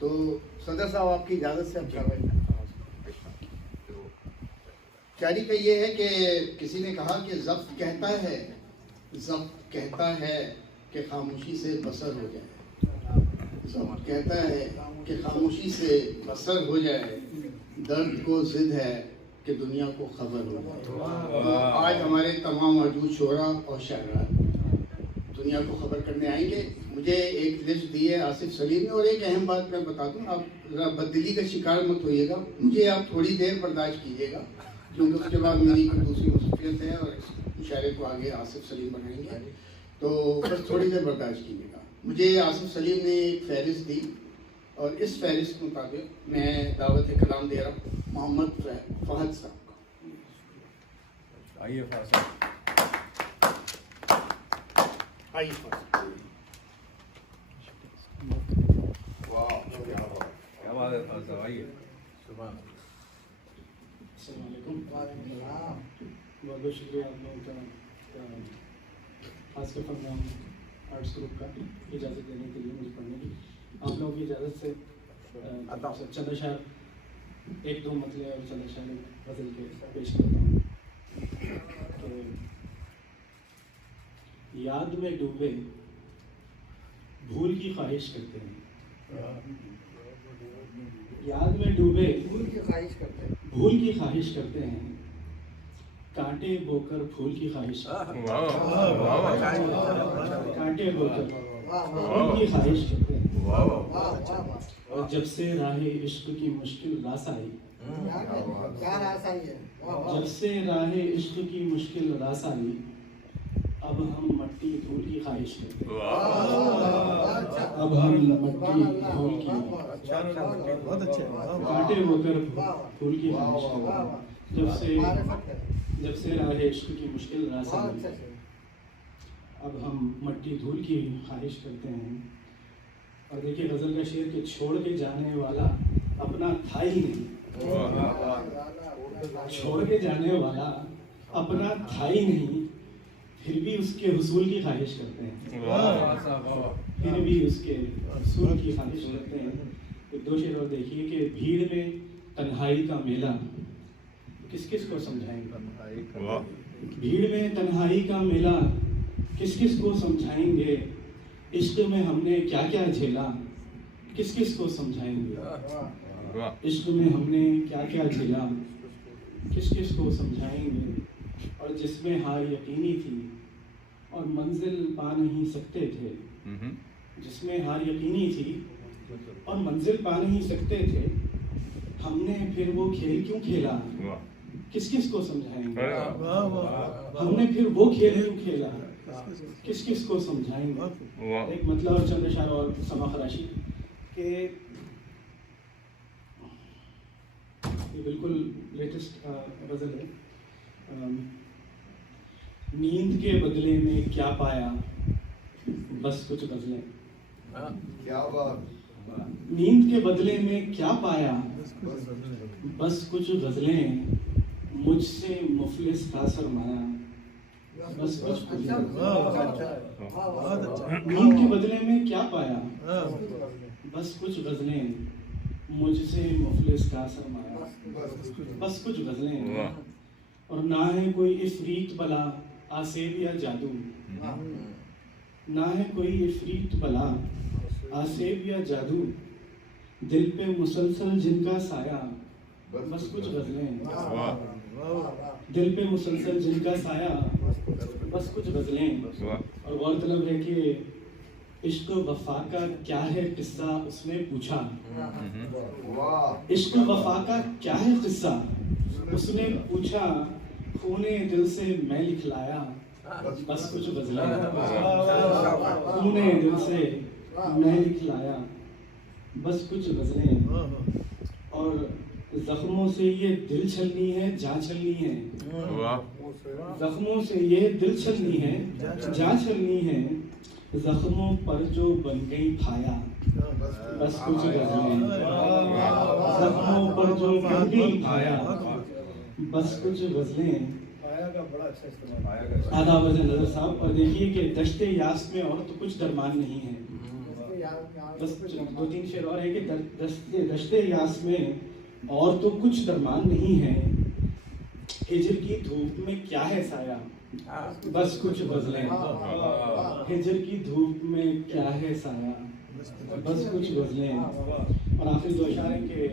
तो सदर साहब आपकी इजाज़त से हम कार्रवाई करें। जारी का ये है कि किसी ने कहा कि ज़ब्त कहता है कि खामोशी से बसर हो जाए, ज़ब्त कहता है कि खामोशी से बसर हो जाए, दर्द को जिद है कि दुनिया को खबर हो जाए। आज हमारे तमाम मौजूद शोरा और शायरा दुनिया को खबर करने आएंगे। मुझे एक लिस्ट दी है आसिफ सलीम ने, और एक अहम बात मैं बता दूं, आप ज़रा बददिली का शिकार मत होइएगा, मुझे आप थोड़ी देर बर्दाश्त कीजिएगा, क्योंकि उसके बाद मेरी दूसरी मसरूफियत है और इस इशारे को आगे आसिफ सलीम बनाएंगे, तो बस थोड़ी देर बर्दाश्त कीजिएगा। मुझे आसिफ सलीम ने एक फहरिस्त दी और इस फहरिस्त के मुताबिक मैं दावत कलाम दे रहा हूँ मोहम्मद फहद साहब को। आइए फहद साहब, आइए फहद। वाह क्या बात है फहद साहब, आइए। बहुत बहुत शुक्रिया आप लोगों का, खासकर फरमान आर्ट्स ग्रुप का इजाज़त देने के लिए मुझे पढ़ने की। आप लोगों की इजाज़त से चंद अशार, एक दो मतले और चंद अशार गज़ल के पेश करता हूँ। तो याद में डूबे भूल की ख्वाहिश करते हैं, याद में डूबे भूल की ख्वाहिश करते हैं, कांटे बोकर फूल की ख्वाहिश, कांटे बोकर फूल की ख्वाहिश करते हैं। और जब से राहे इश्क की मुश्किल रास आई, जब से राहे इश्क की मुश्किल रास आई, अब हम मट्टी धूल की ख्वाहिश करते हैं, अब हम मट्टी धूल की, कांटे बोकर फूल की ख्वाहिश करते हैं। जब से राहे इश्क की मुश्किल रास आई, अब हम मट्टी धूल की ख्वाहिश करते हैं। और देखिए गज़ल का शेर के छोड़ के जाने वाला अपना था ही नहीं, छोड़ के जाने वाला अपना था ही नहीं, फिर भी उसके हुसूल की ख्वाहिश करते हैं, फिर भी उसके हुसूल की ख्वाहिश करते हैं। एक दो शेर और देखिए कि भीड़ में तन्हाई का मेला किस किस को समझाएंगे, भीड़ में तन्हाई का मेला किस किस को समझाएंगे, इश्क में हमने क्या क्या झेला किस किस को समझाएंगे, इश्क में हमने क्या क्या झेला किस किस को समझाएंगे। और जिसमें हार यकीनी थी और मंजिल पा नहीं सकते थे, जिसमें हार यकीनी थी और मंजिल पा नहीं सकते थे, हमने फिर वो खेल क्यों खेला किस किस को समझाएंगे, हमने फिर वो खेल क्यों खेला किस किस को समझाएंगे। एक मतलब और चंद इशारा और समा खराशी के ये बिल्कुल लेटेस्ट गज़ल है। नींद के बदले में क्या पाया बस कुछ गज़लें, क्या बात, नींद के बदले में क्या पाया बस कुछ गज़लें, मुझसे मुफलिस का सरमाया बस कुछ गज़लें, नींद के बदले में क्या पाया बस कुछ गज़लें, मुझसे मुफलिस का सरमाया बस कुछ गज़लें। और ना है कोई इफरीत बला आसेब या जादू, ना है कोई इफरीत बला आसेब या जादू, दिल पे मुसलसल जिनका साया बस कुछ गज़लें, दिल पे मुसलसल जिनका साया बस कुछ गज़लें। और गौरतलब है कि इश्क वफा का क्या है किस्सा उसने पूछा, इश्क वफा का क्या है किस्सा उसने पूछा, खूने दिल से मैं लिखलाया बस कुछ गज़लें, खूने दिल से मैं लिखलाया बस कुछ गज़लें। और जख्मों से ये दिल छलनी है जा छलनी है, जख्मों से ये दिल छलनी है जा छलनी है, जख्मों पर जो बन गई फाया बस कुछ गज़लें, जख्मों पर जो बन गई फाया बस कुछ गज़लें। आधा वजन नजर साहब। और देखिए कि दश्ते यास में और तो कुछ दरमान नहीं है, बस 2-3 शेर और है कि दश्ते यास में और तो कुछ दरमान नहीं है, हिजर की धूप में क्या है साया, बस कुछ गजलें। हिजर की धूप में क्या है साया, बस कुछ गजलें। और आखिरी 2 इशारे के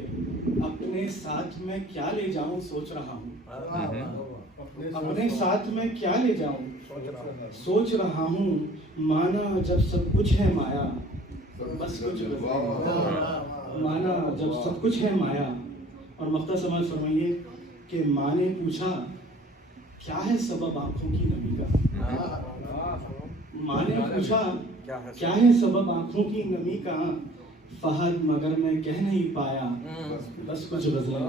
अपने साथ में क्या ले जाऊं सोच रहा हूँ, अपने साथ में क्या ले जाऊं सोच रहा हूँ, माना जब सब कुछ है माया, बस कुछ गजलें। माना जब सब कुछ है माया। और मख्ता समाज फरमाइए कि माँ ने पूछा क्या है सबब आंखों की नमी का, माँ ने पूछा क्या है सबब आंखों की नमी का, फहद मगर मैं कह नहीं पाया, बस कुछ गजलें।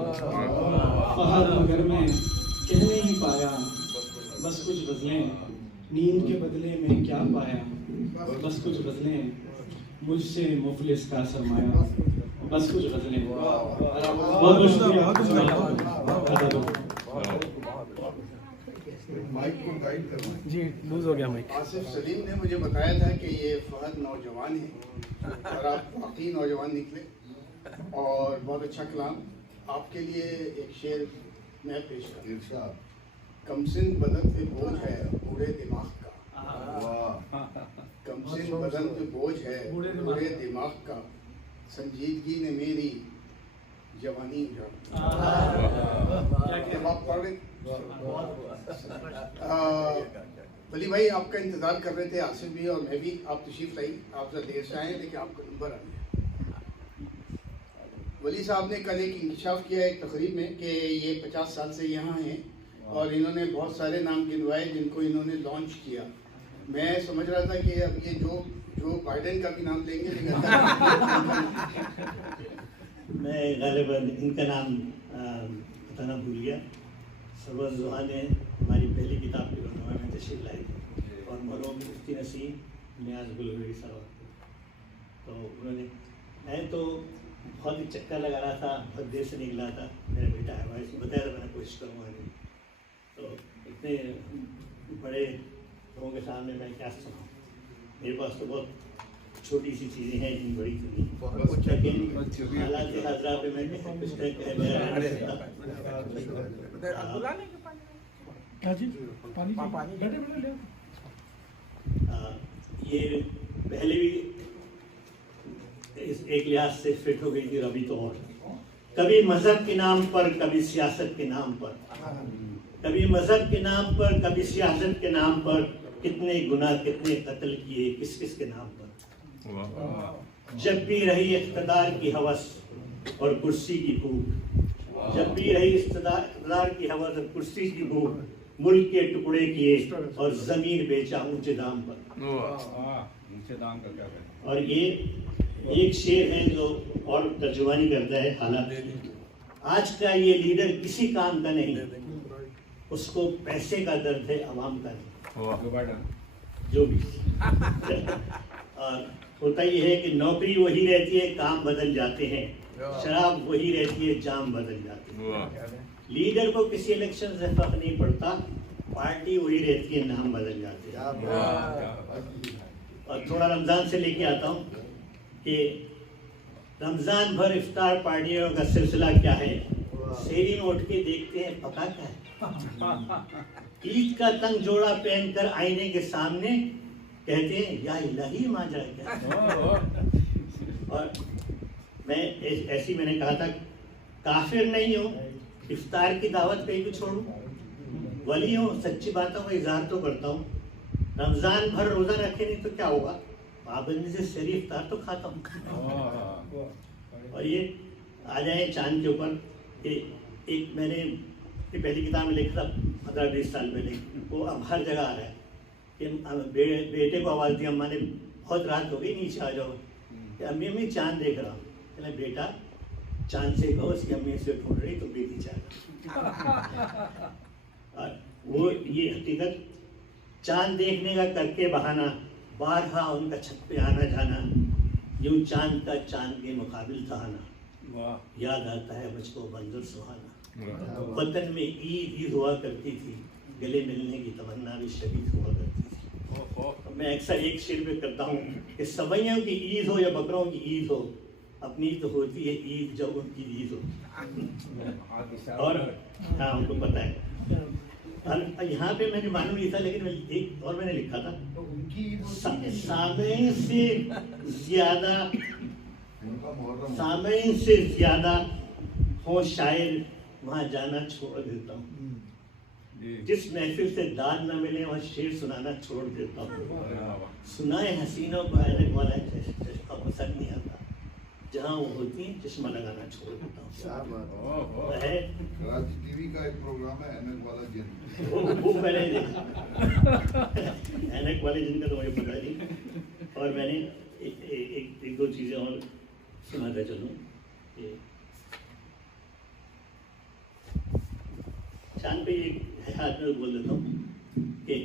फहद मगर मैं कह नहीं पाया, बस कुछ गजलें। नींद के बदले में क्या पाया, बस कुछ गजलें। मुझसे मुफलिस का सरमाया, बस कुछ गजलें। बहुत बहुत शुक्रिया। माइक को गाइड करवाएं। जी लूज हो गया माइक। आसिफ सलीम ने मुझे बताया था कि ये फहद नौजवान है और आप वाकई नौजवान निकले और बहुत अच्छा कलाम। आपके लिए एक शेर मैं पेश करूँ। कमसिन बदन पे बोझ है पूरे दिमाग का, कमसिन बदन पे बोझ है पूरे दिमाग का, संजीदगी ने मेरी जवानी वली भाई आपका इंतजार कर रहे थे, आसिफ भी और मैं भी। आप तशरीफ लाई, आप जरा देर से आए लेकिन आपका नंबर आ गया। वली साहब ने कल एक इंकशाफ किया एक तकरीब में कि ये 50 साल से यहाँ हैं और इन्होंने बहुत सारे नाम गिनवाए जिनको इन्होंने लॉन्च किया। मैं समझ रहा था कि अब ये जो बाइडेन का भी नाम लेंगे लेकिन मैं गालिबन इनका नाम बताना भूल गया। सरवर जुहा ने हमारी पहली किताब की रनवा में तशरीफ लाई थी और मरहूम मुफ्ती नसीम नियाज गुलगरी साहब, तो उन्होंने, मैं तो बहुत ही चक्कर लगा रहा था, बहुत देर से निकला था। मेरा बेटा है भाई, इसको बताया था मैंने कोशिश करूँगा नहीं, तो इतने बड़े लोगों के सामने मैं क्या सुनाऊँ। मेरे पास तो बहुत छोटी सी चीज़ें हैं, इतनी बड़ी तो नहीं, लेकिन हालात हाजरा पे मैं कुछ ये पहले भी इस एक लिहाज से फिट हो गई थी, अभी तो और कभी मजहब के नाम पर, कभी सियासत के नाम पर, कभी मजहब के नाम पर, कभी सियासत के नाम पर, कितने गुनाह कितने कत्ल किए किस किस के नाम पर। जब भी रही इख्तिदार की हवस और कुर्सी की भूख, जब भी रही इख्तिदार की हवस और कुर्सी की भूख, मुल्क के टुकड़े किए और जमीन बेचा ऊंचे दाम पर। ऊंचे दाम का क्या है? और ये एक शेर है जो और तर्जुमानी करता है हालात। आज का ये लीडर किसी काम का नहीं, उसको पैसे का दर्द है, अवाम का नहीं। जो भी और होता ये है कि नौकरी वही रहती है, काम बदल जाते हैं, शराब वही रहती है, जाम बदल जाते हैं। लीडर को किसी इलेक्शन से फर्क नहीं पड़ता, पार्टी वही रहती है, नाम बदल जाते हैं। और थोड़ा रमजान से लेके आता हूँ कि रमजान भर इफ्तार पार्टियों का सिलसिला क्या है। सेरी में उठ के देखते हैं पका क्या है। ईद का तंग जोड़ा पहनकर आईने के सामने कहते हैं या इलाही माजरा क्या। और मैं ऐसी मैंने कहा था, काफिर नहीं हूँ, इफ्तार की दावत कहीं भी छोड़ूं, वली हूँ, सच्ची बातों का इजहार तो करता हूँ। रमजान भर रोजा रखे नहीं तो क्या होगा, पाबंदी से शरीफ इफ्तार तो खाता हूँ। और ये आ जाए चांद के ऊपर, एक मैंने पहली किताब में लिखा था 15-20 साल पहले, वो अब हर जगह आ रहा है कि बेटे को आवाज़ दी, अम्मा ने बहुत रात हो गई नीचे आ जाओ, कि अम्मी अम्मी चांद देख रहा हूँ। कहना बेटा चांद से कहो इसकी अम्मी से ढूंढ रही, तुम बेटी चांद। और वो ये हकीकत, चांद देखने का करके बहाना, बारहा उनका छत पे आना जाना, यूं चांद का चांद के मुकाबिल था आना, याद आता है मुझको मंजर सुहाना। वतन में ईद हुआ करती थी, गले मिलने की तमन्ना भी शदीद हुआ करती थी। मैं अक्सर एक शेर पे करता हूँ कि सवैयों की ईद हो या बकरों की ईद हो, अपनी तो होती है ईद जब उनकी ईद हो। और हाँ, उनको पता है। और यहाँ पे मैंने मालूम नहीं था, लेकिन एक और मैंने लिखा था, सामईन से ज्यादा हो शायर वहाँ जाना छोड़ देता हूँ। जिस महफिल से दाद न मिले वहाँ शेर सुनाना छोड़ देता हूँ। सुनाए हसीनों को ऐनक वाला चश्मा पसंद नहीं आता, जहाँ वो होती है चश्मा लगाना छोड़ देता हूँ। है राज टीवी का एक प्रोग्राम है ऐनक वाला जिन, वो मैंने देखा। ऐनक वाले जिन का तो मुझे पता नहीं। और मैंने एक दो चीजें और सुनाता चलूँ। चांद पे एक हाथ में बोल देता हूँ कि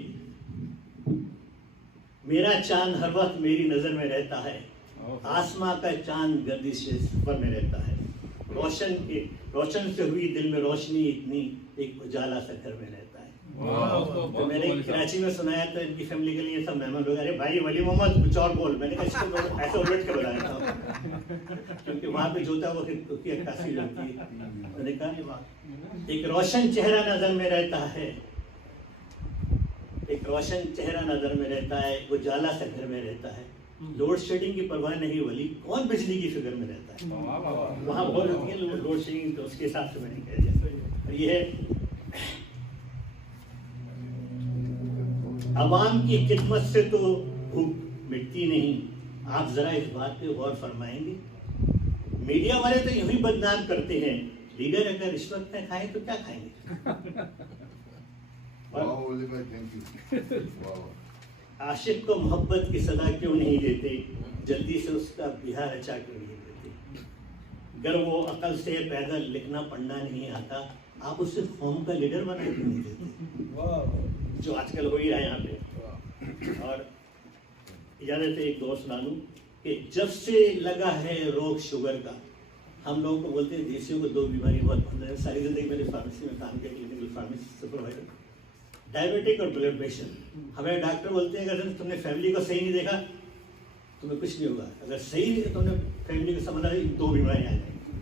मेरा चांद हर वक्त मेरी नजर में रहता है, आसमां का चांद गर्दिश सफर में रहता है, रोशन से हुई दिल में रोशनी इतनी, एक उजाला सा घर में रहता है। तो मैंने कराची में सुनाया तो इनकी फैमिली के लिए सब मेहमान लोग, अरे भाई वली मोहम्मद कुछ और बोल। मैंने कहा इसको ऐसे उलट के बताया था, क्योंकि वहां पे जो था वो उसकी अक्कासी होती है। मैंने कहा एक रोशन चेहरा नजर में रहता है, एक रोशन चेहरा नजर में रहता है, उजाला सा घर में रहता है, लोड शेडिंग की परवाह नहीं वली, कौन बिजली की फिक्र में रहता है। वहां बहुत होती है लोड शेडिंग, तो उसके हिसाब से मैंने कह दिया। ये अवाम की खिदमत से तो भूख मिटती नहीं, आप जरा इस बात पे गौर फरमाएंगे। मीडिया वाले तो यूं ही बदनाम करते हैं, लीडर अगर रिश्वत में खाए तो क्या खाएंगे। आशिक को मोहब्बत की सदा क्यों नहीं देते, जल्दी से उसका बिहार अच्छा क्यों नहीं देते। अगर वो अकल से पैदल लिखना पढ़ना नहीं आता, आप उसे कौम का लीडर बना क्यों नहीं देते, जो आजकल हो ही रहा है यहाँ पे। और इजाजत एक दोस्त सुना दूं कि जब से लगा है रोग शुगर का, हम लोगों को बोलते हैं देशियों को दो बीमारी बहुत बंद है। सारी जिंदगी मैंने फार्मेसी में काम किया, क्लिनिकल फार्मेसी सुपरवाइजर, डायबिटिक और ब्लड प्रेशर। हमें डॉक्टर बोलते हैं अगर तुमने फैमिली को सही नहीं देखा तुम्हें कुछ नहीं होगा, अगर सही तो तुमने फैमिली को समझा दो बीमारियां आ जाएंगी।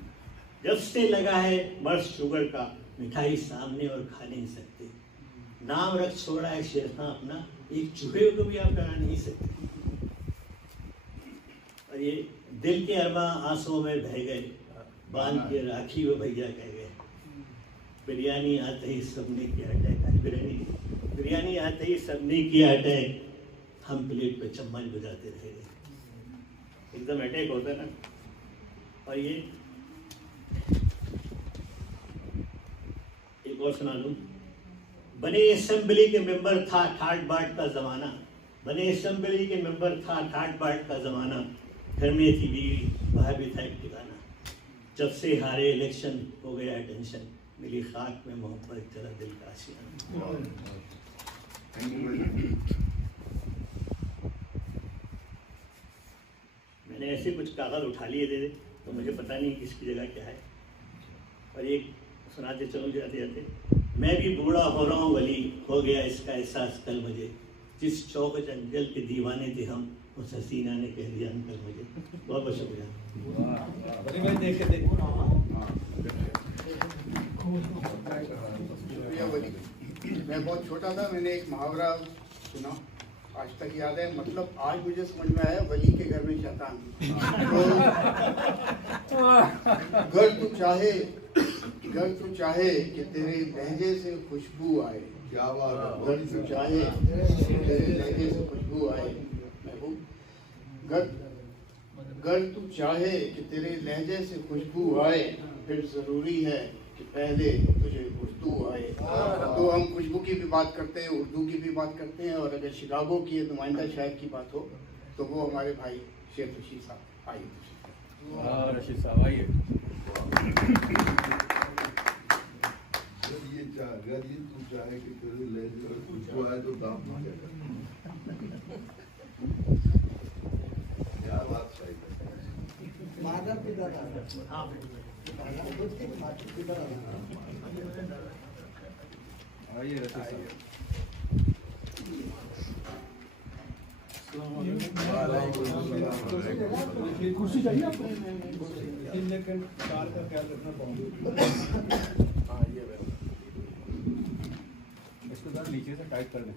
जब से लगा है मर्ज शुगर का, मिठाई सामने और खा नहीं सकते, नाम रख छोड़ा है शेर खां अपना, एक चूहे को भी आप डरा नहीं सकते। और ये दिल के अरबा आंसुओं में बह गए, बांध के राखी वो भैया कह गए, बिरयानी आते ही सबने किया अटैक। बिरयानी आते ही सबने किया अटैक, हम प्लेट पे चम्मच बजाते रह गए। एकदम अटैक होता है ना। और ये एक और सुना दूं, बने असेंबली के मेंबर था ठाट बाट का जमाना, बने असेंबली के मेंबर था ठाट बाट का जमाना, घर में थी बीवी बाहर भी था एक ठिकाना, जब से हारे इलेक्शन हो गया टेंशन, मिली खाक में मोहब्बत चला दिल का आशियाना। मैंने ऐसे कुछ कागज उठा लिए थे तो मुझे पता नहीं किसकी जगह क्या है। और एक सुनाते चलो जाते जाते, मैं भी बूढ़ा हो रहा हूँ वली, हो गया इसका एहसास कल मुझे, जिस चौक जंगल के दीवाने थे हम, उस हसीना ने कह दिया अंकल मुझे। बहुत बहुत शुक्रिया। मैं बहुत छोटा था, मैंने एक मुहावरा सुना, आज तक याद है, मतलब आज मुझे समझ में आया, वली के घर में शैतान। अगर तू चाहे कि तेरे लहजे से खुशबू आए, क्या बात है, अगर तू चाहे तेरे लहजे से खुशबू आए, अगर तू चाहे कि तेरे लहजे से खुशबू आए, फिर जरूरी है कि पहले तुझे उर्दू आए। तो हम खुशबू की भी बात करते हैं, उर्दू की भी बात करते हैं, और अगर शिकागो की नुमाइंदा शायर की बात हो तो वो हमारे भाई शेख रशीद साहब। आइए रशीद साहब आइए। अगर ये तू चाहे कि तेरे लहजे और खुशबू आए तो दाम ना क्या बात सही है। माता पिता आइए रशीद साहब। कुर्सी चाहिए आपको? इसको जरा नीचे से टाइट कर दें।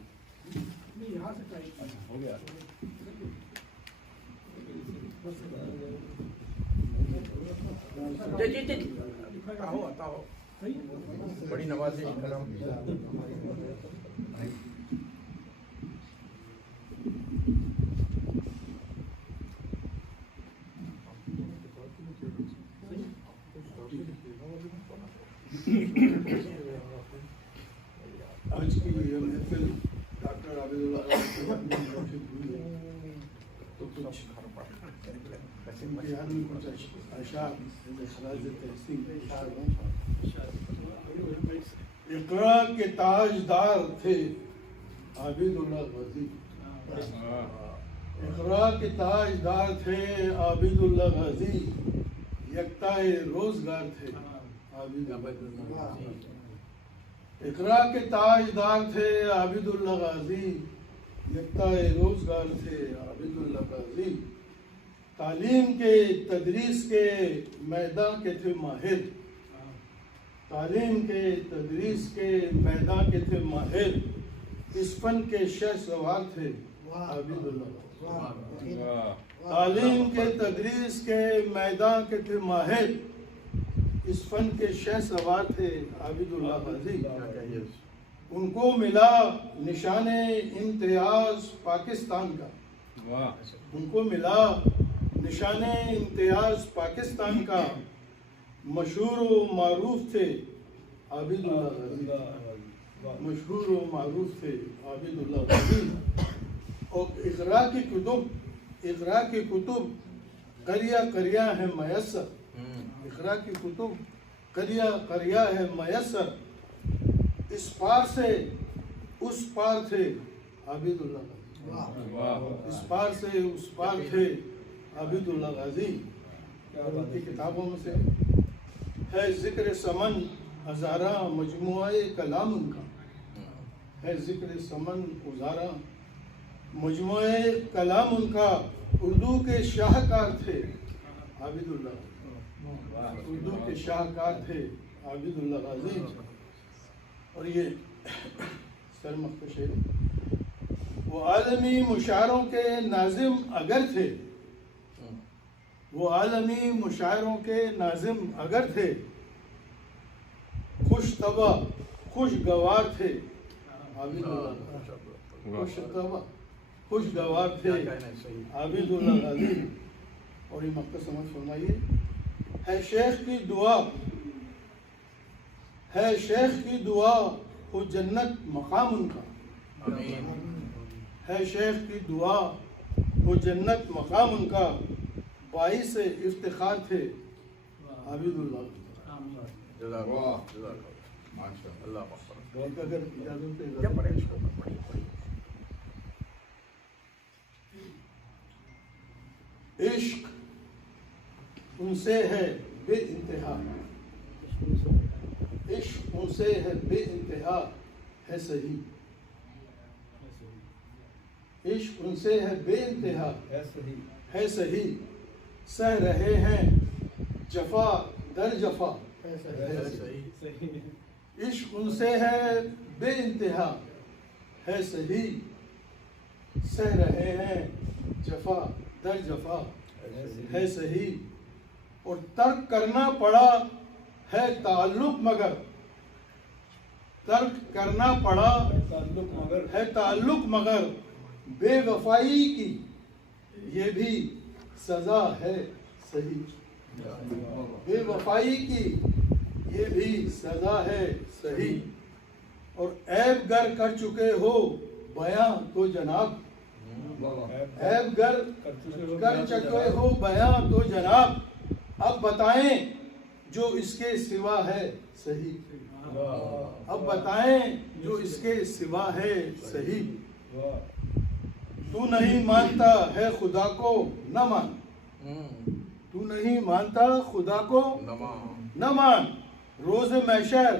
यहाँ से टाइट हो गया। आओ बड़ी नवाजी करम। आज की ये महफिल डॉक्टर आबिदुल्लाह तो कुछ उनके याद में कुछ अशार इकरा के ताजदार थे आबिदुल्लाह गाजी। इकरा के ताजदार थे आबिदुल्लाह गाजी, यकताए रोजगार थे आबिदुल्लाह। इकरा के ताजदार थे आबिदुल्लाह गाजी, यकताए रोजगार थे आबिदुल्लाह गाजी। तालीम के तदरीस के मैदान के थे माहिर, तालीम के तदरीस के मैदान के थे माहिर। इस फन के शहसवार थे आबिदुल्लाह। तालीम के तदरीस के मैदान के थे माहिर, इस फन के शहसवार थे आबिदुल्लाह गाजी। उनको मिला निशाने इम्तियाज पाकिस्तान का, उनको मिला निशाने इम्तियाज पाकिस्तान का। मशहूर व मारूफ थे आबिदुल्लाह गाजी, मशहूर व मारूफ थे आबिदुल्लाह गाजी। और इकरा की कुतुब करिया करिया है मयसर, इकरा की कुतुब करिया करिया है मयसर। इस पार से उस पार थे आबिदुल्लाह गाजी, इस पार से उस पार थे आबिदुल्लाह गाजी। उनकी किताबों में से है जिक्र समन हजारा मजमुआए कलाम उनका, है जिक्र समन हजारा मजमुआए कलाम उनका। उर्दू के शाहकार थे आबिदुल्लाह, उर्दू के शाहकार थे आबिदुल्लाह गाजी। और ये सर मुख्तशर वो आलमी मुशायरों के नाजिम अगर थे, वो आलमी मुशायरों के नाजिम अगर थे। खुश तबा खुशगवार थे आबिदुल्लाह, खुश तबा खुशगवार थे आबिदुल्लाह गाजी। और ये मक्का समझ फरमाइए। है शेख की दुआ, है शेख की दुआ हो जन्नत मकाम उनका, है शेख की दुआ हो जन्नत मकाम उनका। बाईस से इफ्तिखार थे आबिदुल्लाह। अगर इजाजत इश्क उनसे है बे इंतहा, इश्क उनसे है बे इंतहा है सही, इश्क उनसे है बे इंतहा है सही। सह रहे हैं जफा दर जफा है सही, इश्क उनसे है बे इंतहा है सही। सह रहे हैं जफा दर जफा है सही। और तर्क करना पड़ा है ताल्लुक मगर, तर्क करना पड़ा है ताल्लुक मगर। बेवफाई की ये भी सजा है सही, बेवफाई की ये भी सजा है सही। और ऐब गर कर चुके हो बयां तो जनाब, ऐब गर कर चुके हो बयां तो जनाब। अब बताएं जो इसके सिवा है सही, अब बताएं जो इसके सिवा है सही। तू नहीं मानता है खुदा को न मान, तू नहीं मानता खुदा को न मान। रोज महशर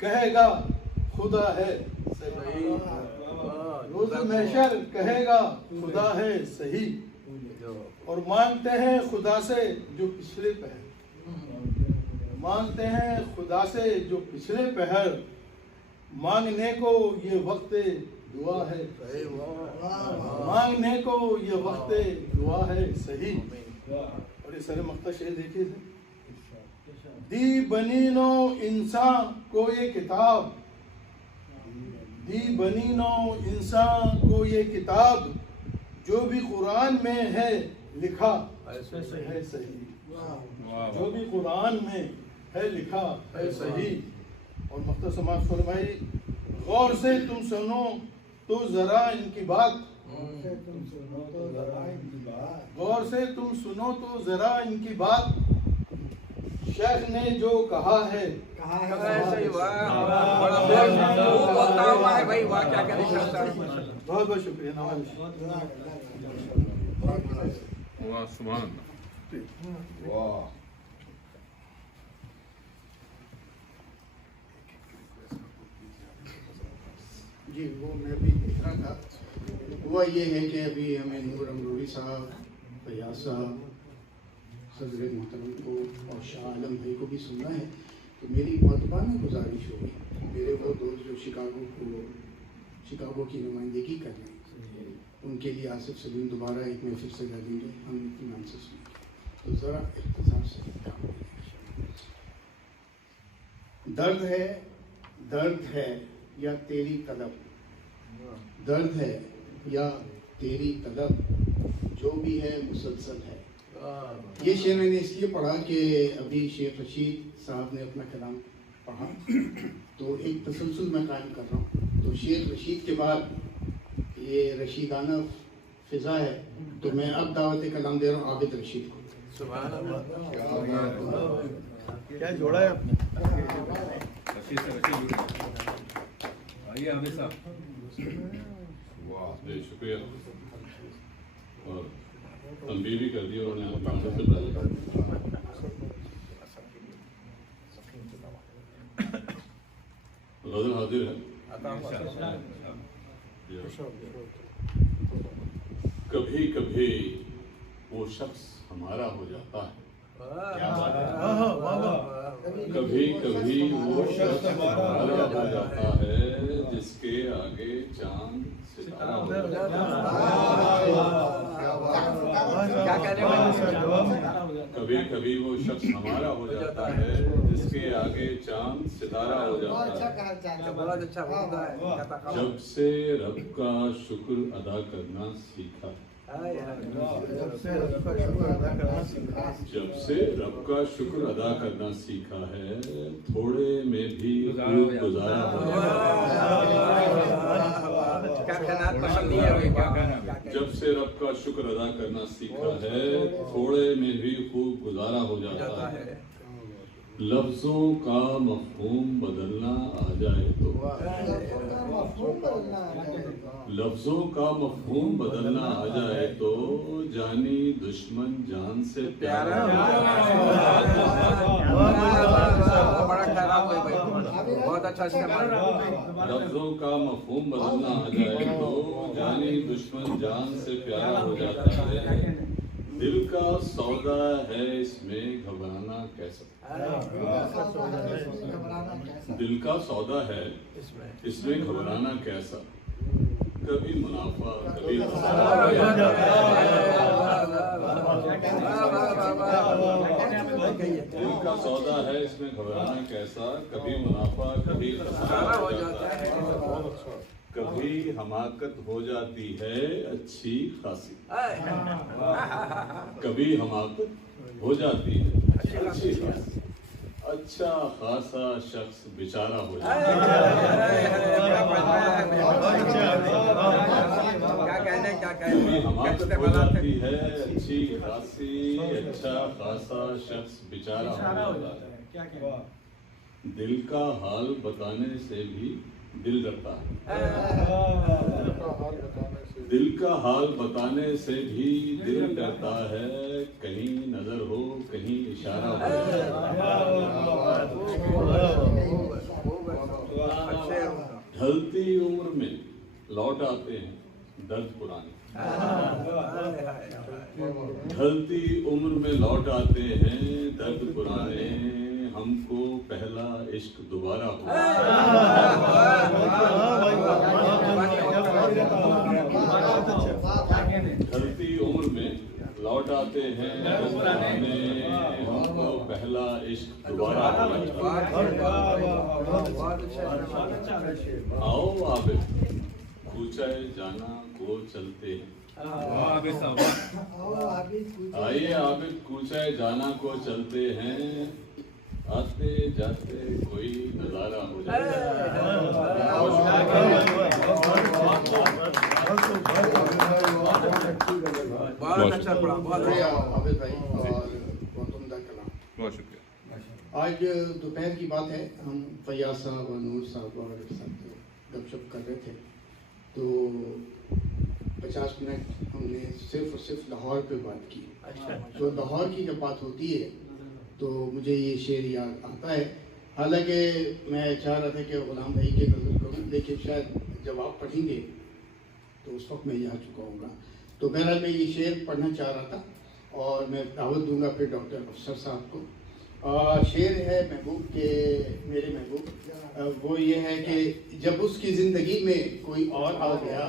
कहेगा खुदा है सही, रोज महशर कहेगा खुदा है सही, और मांगते हैं खुदा से जो पिछले पहर, मांगते हैं खुदा से जो पिछले पहर, मांगने को ये वक्त दुआ है, मांगने को ये वक्त दुआ है सही। और ये सारे मक्ता शेर देखिए, दी बनीनो इंसान को ये किताब, दी बनीनो इंसान को ये किताब, जो भी कुरान में है लिखा है सही, जो भी कुरान में है लिखा है सही। और मक्ता समाज फरमाई, गौर से तुम सुनो तो जरा इनकी बात, गौर से तुम सुनो तो जरा इनकी बात, शेख ने जो कहा है सही। वाह, बड़ा बोलता हुआ है भाई, वाह क्या कहना चाहता है। बहुत बहुत शुक्रिया। वाह सुभान वाह। जी वो मैं भी देख रहा था, हुआ ये है कि अभी हमें नूर अमरूरी साहब, फयाज साहब, सदर मोहतरम को और शाह आलम भाई को भी सुनना है। तो मेरी मौतबाना गुजारिश होगी, मेरे वो दोस्त जो शिकागो की नुमाइंदगी कर रहे हैं, उनके लिए आसिफ सलीम दोबारा एक महफिल सजा देंगे, हम इत्मीनान से सुनेंगे। तो ज़रा इख्तिसार से काम करें। दर्द है या तेरी तलब, दर्द है या तेरी तलब, जो भी है मुसलसल है। ये शेर मैंने इसलिए पढ़ा कि अभी शेख रशीद साहब ने अपना कलाम पढ़ा, तो एक तसलसल मैं कायम कर रहा हूँ। तो शेख रशीद के बाद ये रशीदाना फिजा है, तो मैं अब दावत कलाम दे रहा हूँ आबिद रशीद को। क्या जोड़ा है आपने? आइए आमिर साहब। वाह शुक्रिया, और तंबीह भी कर दी उन्होंने, हम काम से गज़ल हाजिर है। कभी कभी वो शख्स हमारा हो जाता है, क्या बात है, कभी कभी वो शख्स हमारा हो जाता है, जिसके आगे चांद सितारा हो जाता है। कभी कभी वो शख्स हमारा हो जाता है, जिसके आगे चांद सितारा हो जाता है। जब से रब का शुक्र अदा करना सीखा, जब से रब का शुक्र अदा करना सीखा है, थोड़े में भी खूब गुजारा हो जाता है। जब से रब का शुक्र अदा करना सीखा है, थोड़े में भी खूब गुजारा हो जाता है। लफ्जों का मफहूम बदलना आ जाए तो, लफ्जों का मफहूम बदलना आ जाए तो, जानी दुश्मन जान से प्यारा। बहुत अच्छा लफ्जों का मफहूम बदलना आ जाए तो, जानी दुश्मन जान से प्यारा हो जाता है। दिल का सौदा है इसमें घबराना कैसा, दिल का सौदा है इसमें घबराना कैसा, कभी मुनाफा कभी दिल का सौदा है इसमें घबराना कैसा, कभी मुनाफा कभी खसारा हो जाता है। कभी हमाकत हो जाती है अच्छी खासी, कभी हमाकत हो जाती है अच्छी खासी, अच्छा खासा शख्स बेचारा हो जाता है। कभी हमाकत हो जाती है अच्छी खासी, अच्छा खासा शख्स बेचारा हो जाता है। दिल का हाल बताने से भी दिल डरता है, दिल का हाल बताने से भी दिल डरता है। कहीं नजर हो कहीं इशारा हो, ढलती उम्र में लौट आते हैं दर्द पुराने, ढलती उम्र में लौट आते हैं दर्द पुराने, हमको पहला इश्क दोबारा हो। ढलती उम्र में लौट आते हैं दर्द पुराने, हमको पहला इश्क दोबारा हो। आओ आबिद पूछा जाना को चलते हैं, आइए आबिद पूछा जाना को चलते हैं, आते जाते कोई नजारा हो जाए। बहुत अच्छा पढ़ा, बहुत शुक्रिया अच्छा। आबिद भाई और बहुत उम्दा कलाम। बहुत शुक्रिया। आज दोपहर की बात है, हम फैयाज साहब और नूर साहब और साथ गपशप कर रहे थे, तो 50 मिनट हमने सिर्फ और सिर्फ लाहौर पे बात की। अच्छा। तो लाहौर की जब बात होती है तो मुझे ये शेर याद आता है। हालांकि मैं चाह रहा था कि गुलाम भाई के नज़र करूँ, लेकिन शायद जब आप पढ़ेंगे तो उस वक्त मैं यहाँ चुका होगा। तो बहरहाल मैं ये शेर पढ़ना चाह रहा था और मैं दावत दूंगा फिर डॉक्टर अफसर साहब को। शेर है महबूब के, मेरे महबूब। वो ये है कि जब उसकी ज़िंदगी में कोई और आ गया,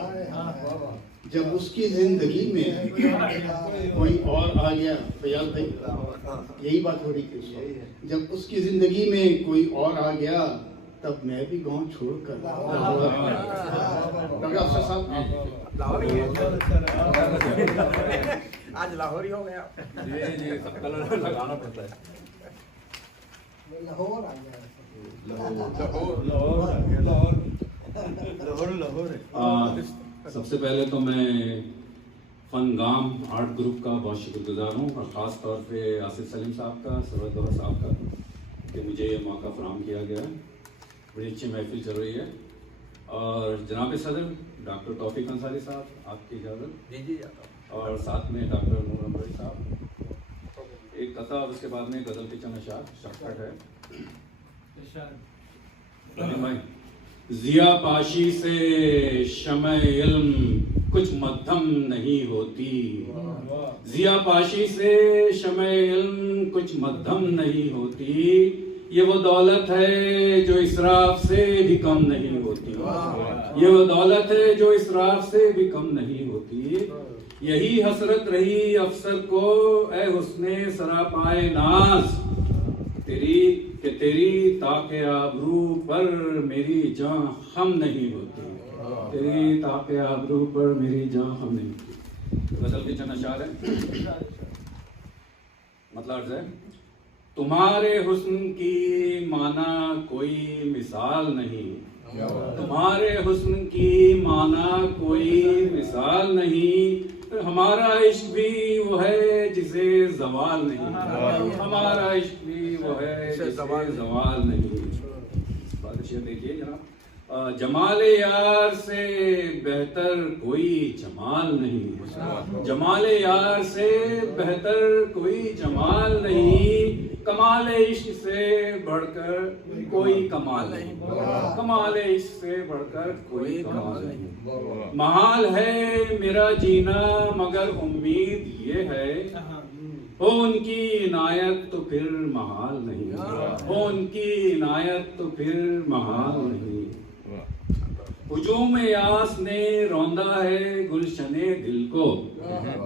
जब उसकी ज़िंदगी में कोई और आ गया, फैयाज भाई यही बात हो रही थी उस वक्त। जब उसकी ज़िंदगी में कोई और आ गया, तब मैं भी गांव छोड़कर डॉक्टर अफसर साहब लाहौर ही है। आज लाहौर ही हो गया। जी सब कलर लगाना पड़ता है। लाहौर आ गया। सबसे पहले तो मैं फनगाम आर्ट ग्रुप का बहुत शुक्रगुजार हूँ, और ख़ास तौर पे आसिफ सलीम साहब का, सरवत दौरा साहब का, कि मुझे ये मौका फराहम किया गया है। बड़ी अच्छी महफिल चल रही है। और जनाब सदर डॉक्टर तौफीक अंसारी साहब, आपकी इजाज़त, जी और साथ में डॉक्टर नूर अमरी साहब, एक कथा और उसके बाद में गज़ल के चंद अशार शॉर्टकट है। भाई, जिया पाशी से शमए इल्म कुछ मध्यम नहीं होती, जिया पाशी से शमए इल्म कुछ मध्यम नहीं होती, ये वो दौलत है जो इसराफ से भी कम नहीं होती, ये वो दौलत है जो इसराफ से भी कम नहीं होती। यही हसरत रही अफसर को ए हुस्ने सरापाए नाज, तेरी ताके आबरू पर मेरी जान हम नहीं होती, तेरी ताके आबरू पर मेरी जान हम नहीं होती। गजल के चंद अशार है। मतलब है, तुम्हारे हुस्न की माना कोई मिसाल नहीं, तुम्हारे हुस्न की माना कोई मिसाल नहीं, हमारा इश्क भी वो है जिसे ज़वाल नहीं, हमारा इश्क भी वो है जिसे ज़वाल नहीं। बादशाह देखिए जनाब, जमाल यार से बेहतर कोई जमाल नहीं, जमाल यार से बेहतर कोई जमाल नहीं, कमाल इश्क से बढ़कर कोई कमाल नहीं, कमाल इश्क से बढ़कर कोई कमाल नहीं। महाल है मेरा जीना मगर उम्मीद ये है, हो उनकी इनायत तो फिर महाल नहीं, हो उनकी इनायत तो फिर महाल नहीं। हुजूम यास ने रौंदा है गुलशने दिल को,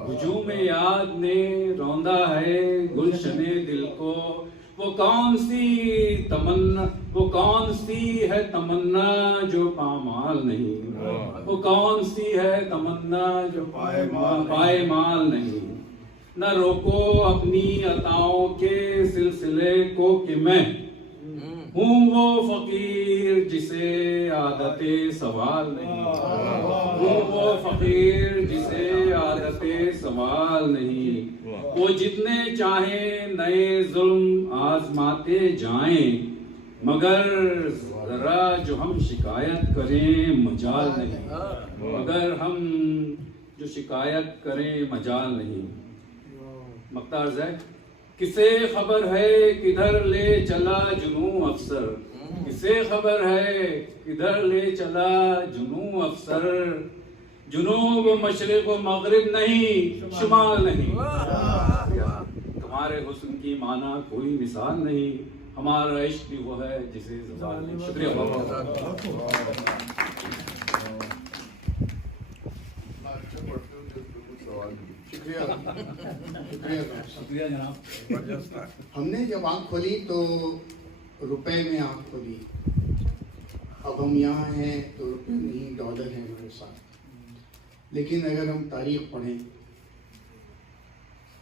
हुजूम याद ने रौंदा है गुलशने दिल को, वो कौन सी तमन्ना, वो कौन सी है तमन्ना जो पामाल नहीं, वो कौन सी है तमन्ना जो पायमाल नहीं। न रोको अपनी अताओं के सिलसिले को कि मैं हूँ वो फकीर जिसे आदते सवाल नहीं, हूँ वो फकीर जिसे आदते सवाल नहीं। वो जितने चाहे नए जुल्म आजमाते जाएं, मगर जरा जो हम शिकायत करें मजाल नहीं, मगर हम जो शिकायत करें मजाल नहीं। मक्तार है, किसे खबर है किधर ले चला जुनून अफसर, किसे खबर है किधर ले चला जुनू अफसर, जुनूब मशरिक व मगरिब नहीं शुमाल नहीं। तुम्हारे हुस्न की माना कोई मिसाल नहीं, हमारा इश्क भी वो है जिसे ज़बान नहीं। शुक्रिया बहुत शुक्रिया जनाब। हमने जब आँख खोली तो रुपए में आँख खोली, अब हम यहाँ हैं तो रुपए नहीं डॉलर हैं हमारे साथ। लेकिन अगर हम तारीख पढ़ें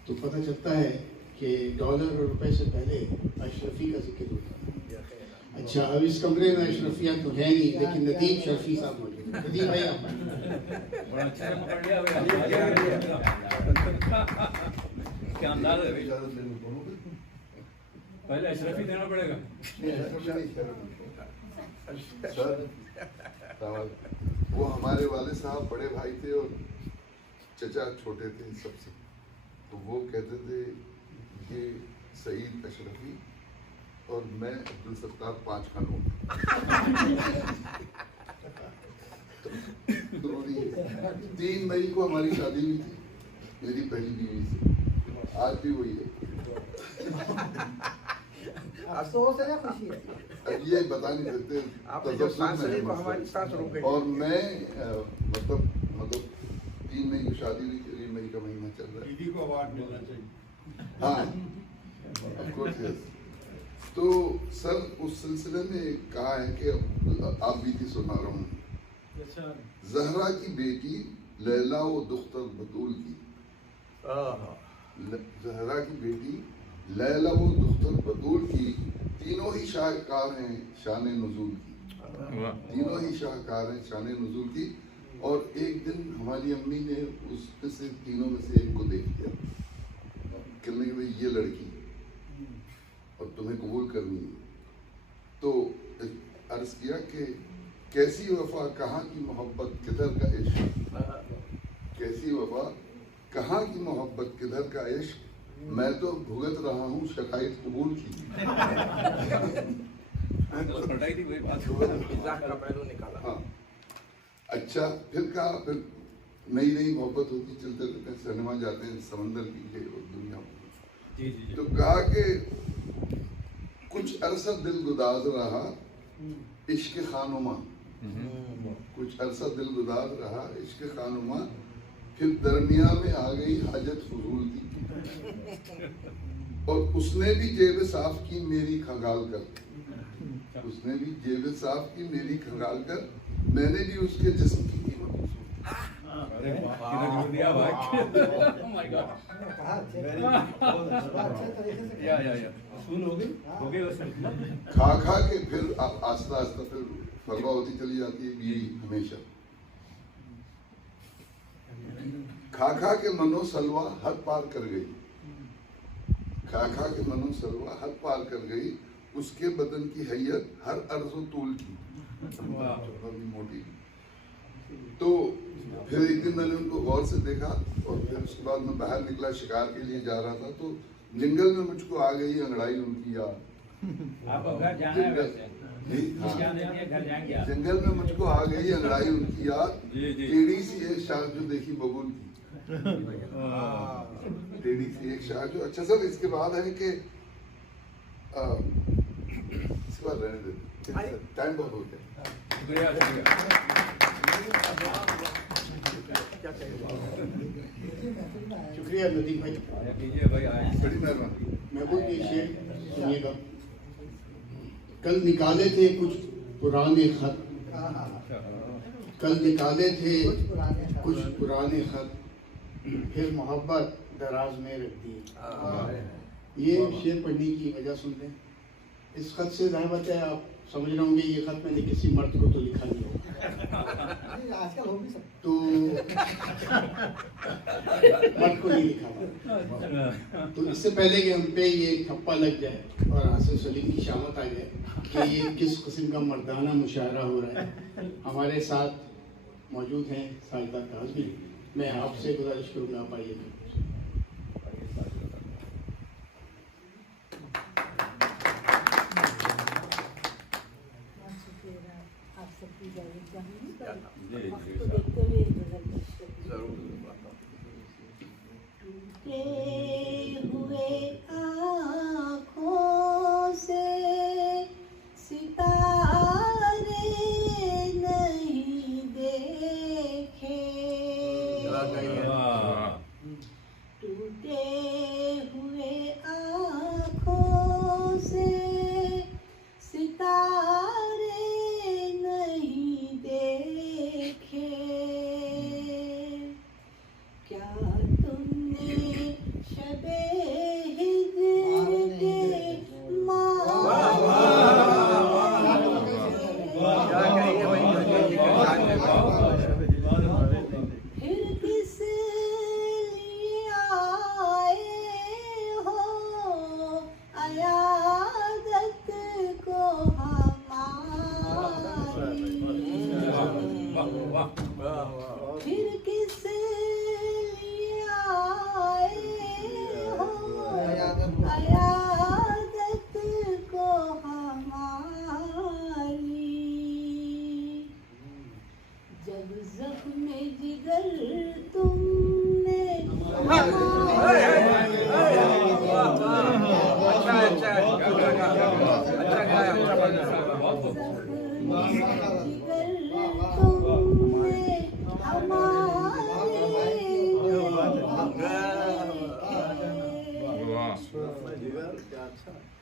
तो पता चलता है कि डॉलर और रुपए से पहले अशरफी का जिक्र होता है। अच्छा, अब इस कमरे में अशरफिया तो है नहीं, लेकिन नदीम शरफी साहब मौजूद हैं। नदीम भाई आप क्या अंदाज है भाई? पहले अशरफी देना पड़ेगा। सर, वो हमारे वाले साहब बड़े भाई थे और चचा छोटे थे सबसे, तो वो कहते थे ये सईद अशरफी और मैं अब्दुल सत्तार 5 खानों। तो 3 मई को हमारी शादी हुई थी मेरी पहली बीवी से, आज भी वही है। अफसोस है या खुशी है? अब ये बता नहीं सकते, आपने जो सांस ली तो हमारी सांस रुक गई। और मैं मतलब 3 मई को शादी हुई, 3 मई का महीना चल रहा है। दीदी को अवार्ड मिलना चाहिए। हाँ, of course, yes. तो सर उस सिलसिले में कहा है कि आप बीती सुना रहा हूँ। जहरा की बेटी लैला व दुख्तर बतूल की, जहरा की बेटी लैला व दुख्तर बतूल की, तीनों ही शाहकार हैं शान नुज़ूल की, तीनों ही शाहकार हैं शान नुज़ूल की। और एक दिन हमारी अम्मी ने उसमें से तीनों में से एक को देख लिया, कहने लगी ये लड़की और तुम्हें कबूल करनी है। तो अर्ज किया कि कैसी वफा कहाँ की मोहब्बत किधर का इश्क, कैसी वफा कहाँ की मोहब्बत किधर का इश्क, मैं तो भुगत रहा हूँ शिकायत कबूल की। हाँ, अच्छा, फिर कहा फिर नई नई मोहब्बत होती, चलते रहते हैं, सिनेमा जाते हैं, समंदर की दुनिया में। तो कहा कि कुछ अरसा दिल गुदाज रहा इश्क खानुमा, कुछ अरसा दिल गुदाज रहा इश्क खानुमा, फिर दरमिया में आ गई हाजत फजूल की, और उसने भी जेब साफ की मेरी खंगाल कर, उसने भी जेब साफ की मेरी खंगाल कर, मैंने भी उसके जिस्म की कीमत खा खा के फिर आस्ता आस्ता फिर फरवा होती चली जाती है बीवी हमेशा। खा खा के मनो सलवा हद पार कर गई, खा खा के मनो सलवा हद पार कर गई, उसके बदन की हैयत हर अर्ज़ो तूल की, मोटी। तो फिर एक दिन मैंने उनको गौर से देखा और फिर उसके बाद मैं बाहर निकला, शिकार के लिए जा रहा था, तो जंगल में मुझको आ गई अंगड़ाई उनकी याद। आपको घर जाना है वैसे? हाँ, घर जाएंगे। जंगल में मुझको आ गई अंगड़ाई उनकी याद, टेढ़ी सी एक शाख जो देखी बबूल की, टेढ़ी सी एक शाख जो। अच्छा सर, इसके बाद है कि इसके बाद रहने देते, टाइम बहुत हो गया। शुक्रिया नदीम भाई, बड़ी मेहरबानी। महबूब के शेर सुनिएगा। कल निकाले थे कुछ पुराने खत, कल निकाले थे कुछ पुराने खत, फिर मोहब्बत दराज में रख दी। ये शेर पढ़ने की वजह सुनते हैं। इस खत से ज़ाहिर है आप समझ रहे होंगे ये खत मैंने किसी मर्द को तो लिखा नहीं होगा, आजकल हो भी सकता तो मर्द को नहीं लिखा था। तो इससे पहले कि हम पे ये ठप्पा लग जाए और हासिल सलीम की शामत आ जाए कि ये किस किस्म का मर्दाना मुशायरा हो रहा है, हमारे साथ मौजूद हैं साजिदा काज़मी। मैं आपसे गुजारिश करूँगा आप आइए।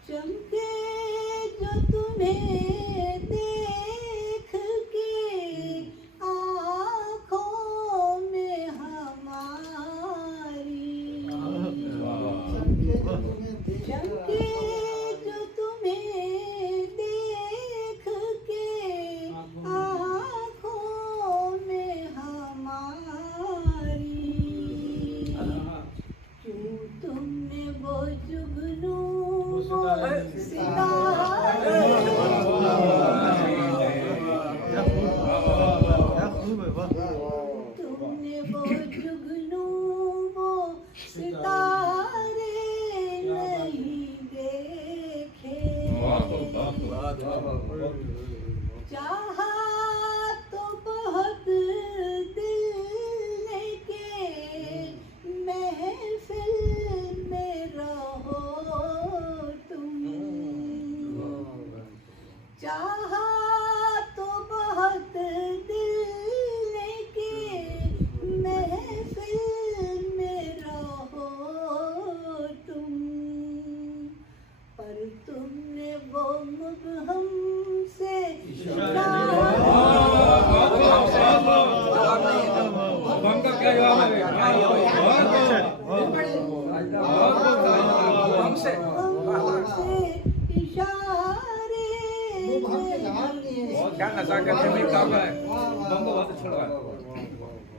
चमके जो तुम्हें देख के आँखों में हमारी, चमके जो तुम्हें देख के आँखों में हमारी, क्यों तुमने वो जुगनू तुमने वो जुगनू वो सितारे नहीं देखे, चाहा तो बहुत दिल ने के महफिल में रहो तुम, चाहा तो बहुत दिल ने के महफिल में रहो तुम, पर तुमने वो मुबहम से क्या नजाकत है भाई, क्या है बहुत अच्छा लगा।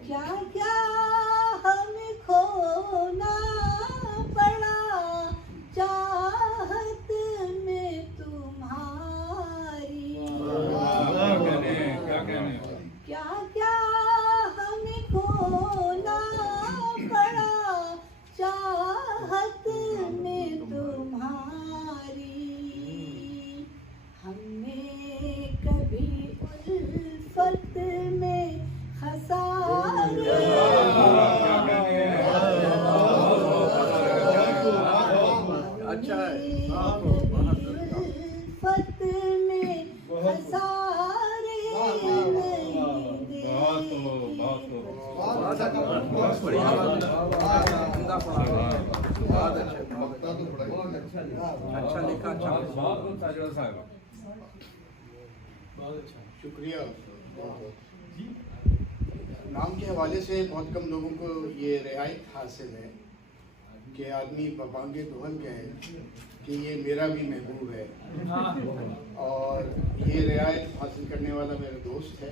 क्या क्या हमें खोना पड़ा चाहत में तुम्हारी, क्या क्या हमें खोना पड़ा चाहत में तुम्हारी, हमने कभी उल्फत में खसारे अच्छा है, उल्फत में खसारे बहुत बढ़िया, अच्छा लिखा, अच्छा शुक्रिया। नाम के हवाले से बहुत कम लोगों को ये रियायत हासिल है कि आदमी बबांगे दुहन कहे कि ये मेरा भी महबूब है, और ये रियायत हासिल करने वाला मेरा दोस्त है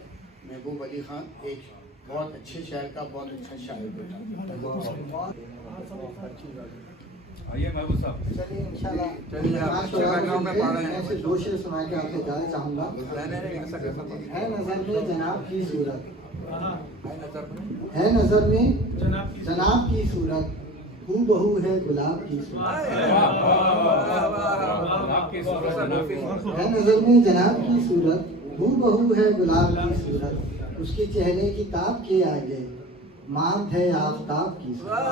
महबूब अली खान, एक बहुत अच्छे शायर का बहुत अच्छा शायर बेटा। आइए महबूब साहब। चलिए इंशाल्लाह चलिए आप अच्छे बैकग्राउंड में पढ़ रहे हैं। ऐसे दो शेर सुना के आपको जाना चाहूँगा। ऐसा कैसा है नजर में जनाब की सूरत, है है नजर में नजर में जनाब की सूरत, हू बहू है गुलाब की सूरत, है नजर में जनाब की सूरत, हू बहू है गुलाब की सूरत, उसके चेहरे की ताब के आगे मांग है आफताब की सूरत।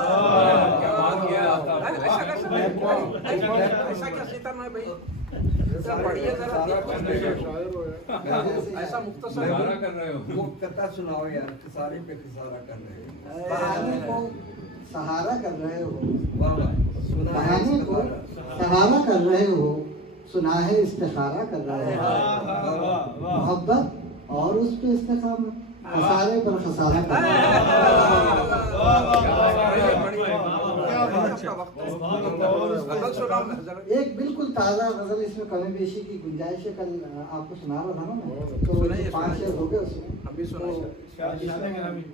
ऐसा क्या सीता में भाई, पढ़िए जरा, ऐसा मुख्तसर कर रहे हो, मुख्तता सुनाओ यार, खसारे पे खसारा कर रहे हो, बहाने को सहारा कर रहे हो, बहाने को सहारा कर रहे हो, सुना है इस्तिखारा कर रहे हो, मोहब्बत और उस पे इस्तिकामत, खसारे पर खसारा कर रहे हो। एक बिल्कुल ताज़ा गजल, इसमें कमी बेशी की गुंजाइश है, कल आपको सुना रहा था ना मैं, तो 5 शेर हो गए उसमें, अभी सुनाइए।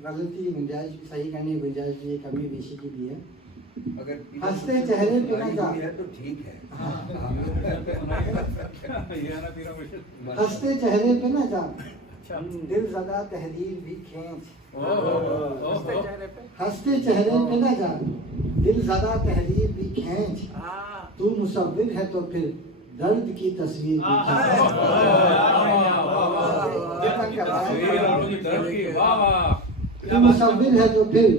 गजल की गुंजाइश सही करने की गुंजाइश भी है, कमी बेशी की भी है। अगर हंसते चेहरे पे ना जा, तो ठीक है, हंसते चेहरे पे ना जा, दिल ज़दा तहरीर भी खींच, हंसते चेहरे पे ना जा, दिल ज़दा तहरीर भी खींच, तू मुसव्विर है तो फिर दर्द की तस्वीर भी तू मुसव्विर है तो फिर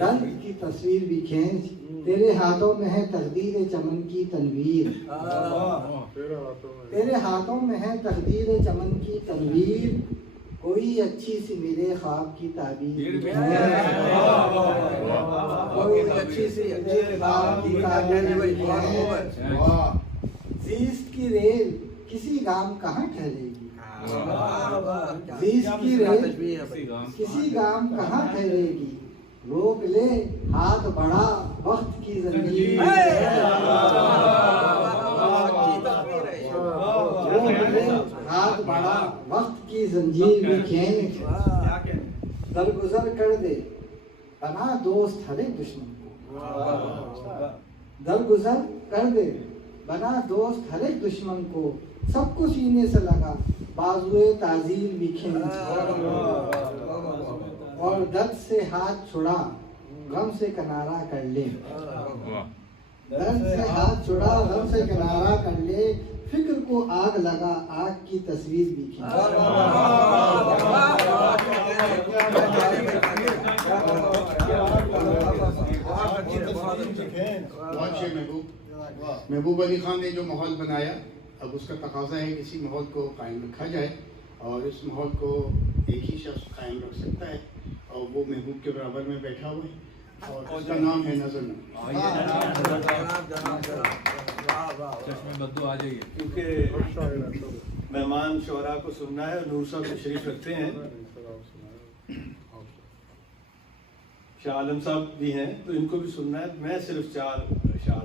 दर्द की तस्वीर भी खींच, तेरे हाथों में है तकदीर चमन की तनवीर, तेरे हाथों में है तकदीर चमन की तनवीर, कोई अच्छी सी मेरे ख्वाब की ताबीर, कोई अच्छी सी मेरे ख्वाब की ताबीर, ज़ीस्त की रेल किसी गाम कहाँ ठहरेगी, ज़ीस्त की रेल किसी गाम कहाँ ठहरेगी, रोक ले हाथ बढ़ा वक्त की जंजीर, हाथ बढ़ा वक्त की जंजीर में खींच, दरगुजर कर दे बना दोस्त हर एक दुश्मन को, दरगुजर कर दे बना दोस्त हर एक दुश्मन को, सबको सीने से लगा बाजुए ताजीर भी खींच, और दर्द से हाथ छुड़ा गम से किनारा कर ले, दर्द से हाथ छुड़ा गम से किनारा कर ले, फिक्र को आग लगा आग की तस्वीर भी खींच। महबूब अली खान ने जो माहौल बनाया, अब उसका तकाजा है किसी माहौल को कायम रखा जाए, और इस माहौल को एक ही शख्स कायम रख सकता है, और वो महबूब के बराबर में बैठा हुआ है, और उसका नाम है नजर। क्योंकि मेहमान शोरा को सुनना है, नूर साहब तशरीफ रखते हैं, शाह आलम साहब भी हैं, तो इनको भी सुनना है। मैं सिर्फ 4 अशार,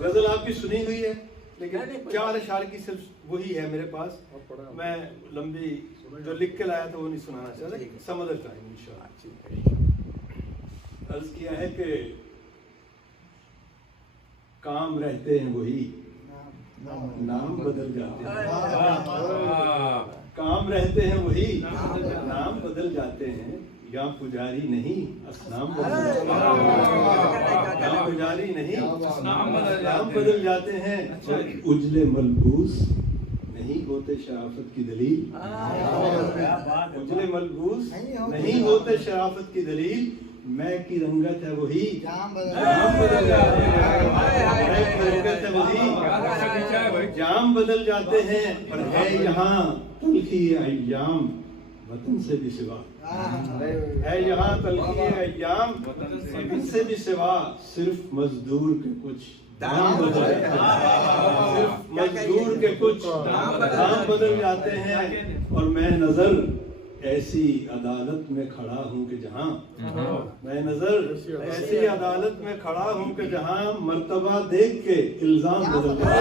गजल आपकी सुनी हुई है, लेकिन 4 अशार की सिर्फ वही है मेरे पास। मैं लंबी जो लिख के लाया था वो नहीं सुनाना चाहता, सम अदर टाइम इंशाअल्लाह। अर्ज किया है कि काम रहते हैं वही, नाम बदल जाते हैं, काम रहते हैं वही, नाम बदल जाते हैं, या पुजारी नहीं असनाम बदल जाते हैं, पुजारी नहीं नाम बदल जाते हैं, उजले मलबूस नहीं होते शराफत की दलील, उजले मलबूस नहीं होते शराफत की दलील, मैं की रंगत है वही, जाम बदल जाते हैं, मैं की रंगत है वही, जाम बदल जाते हैं, पर है यहाँ तलखी अय्याम वतन से भी सिवा, है यहाँ तलखी अय्याम वतन से भी सिवा, सिर्फ मजदूर के कुछ दाम बदल जाते हैं, सिर्फ मजदूर के कुछ दाम बदल जाते हैं, और मैं नजर ऐसी अदालत में खड़ा हूँ कि जहाँ, मैं नजर ऐसी अदालत में खड़ा हूँ कि जहाँ मर्तबा देख के इल्जाम बदल जाते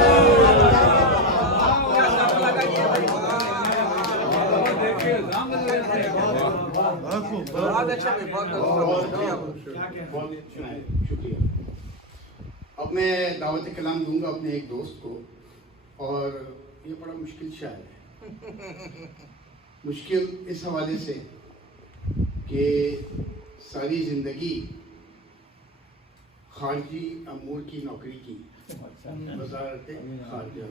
शुक्रिया। अब मैं दावत कलाम दूंगा अपने एक दोस्त को, और ये बड़ा मुश्किल शायर है। मुश्किल इस हवाले से कि सारी ज़िंदगी खारजी अमूर की नौकरी की, वज़ारत खारजा,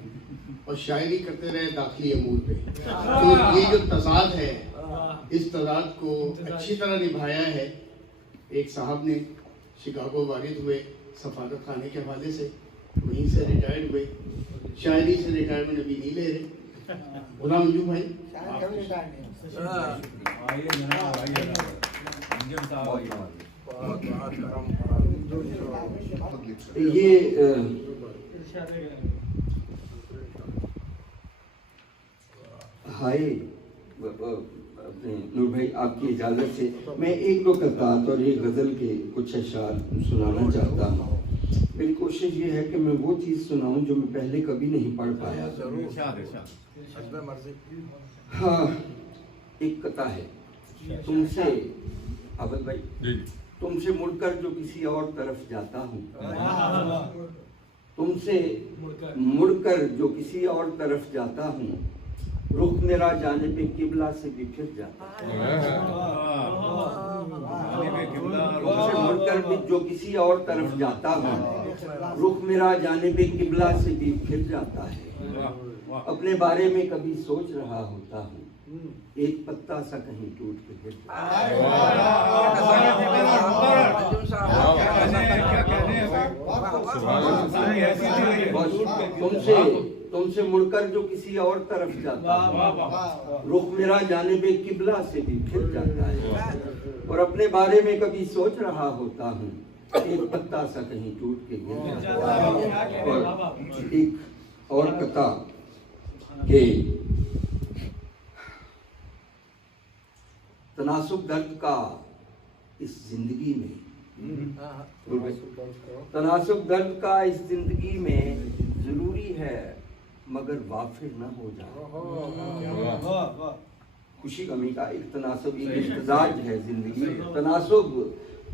और शायरी करते रहे दाखिली अमूर पे। तो ये जो तज़ाद है, इस तज़ाद को अच्छी तरह निभाया है। एक साहब ने शिकागो वारिद हुए सफारत खाने के हवाले से, वहीं से रिटायर्ड हुए, शायरी से रिटायरमेंट अभी नहीं ले रहे। गुलाम मंजू भाई, ये हाय अपने नूर भाई, आपकी इजाज़त से मैं 1-2 कतार और एक गज़ल के कुछ अशार सुनाना चाहता हूँ। मेरी कोशिश ये है कि मैं वो चीज़ सुनाऊं जो मैं पहले कभी नहीं पढ़ पाया। हाँ, एक कथा है। तुमसे अवध भाई, तुमसे मुड़कर जो किसी और तरफ जाता हूँ, तुमसे मुड़कर जो किसी और तरफ जाता हूँ, रुख मेरा जानिब किबला से भी फिर जाता है। तुमसे मुड़कर भी जो किसी और तरफ जाता हूँ, रुख मेरा जानिब किबला से भी फिर जाता है। अपने बारे में कभी सोच रहा होता हूँ, एक पत्ता सा कहीं टूट के गिर तुमसे मुड़कर जो किसी और तरफ जाता है, रुख मेरा जानिबे किबला से भी फिर जाता है। और अपने बारे में कभी सोच रहा होता हूँ, एक पत्ता सा कहीं टूट के गिर जाता है। और एक और कथा के तनासुब दर्द का इस जिंदगी में, तनासुब दर्द का इस जिंदगी में जरूरी है मगर वाफिर न हो जाए। खुशी गमी का एक तनासुब, एक इम्तिजाज है जिंदगी में। तनासुब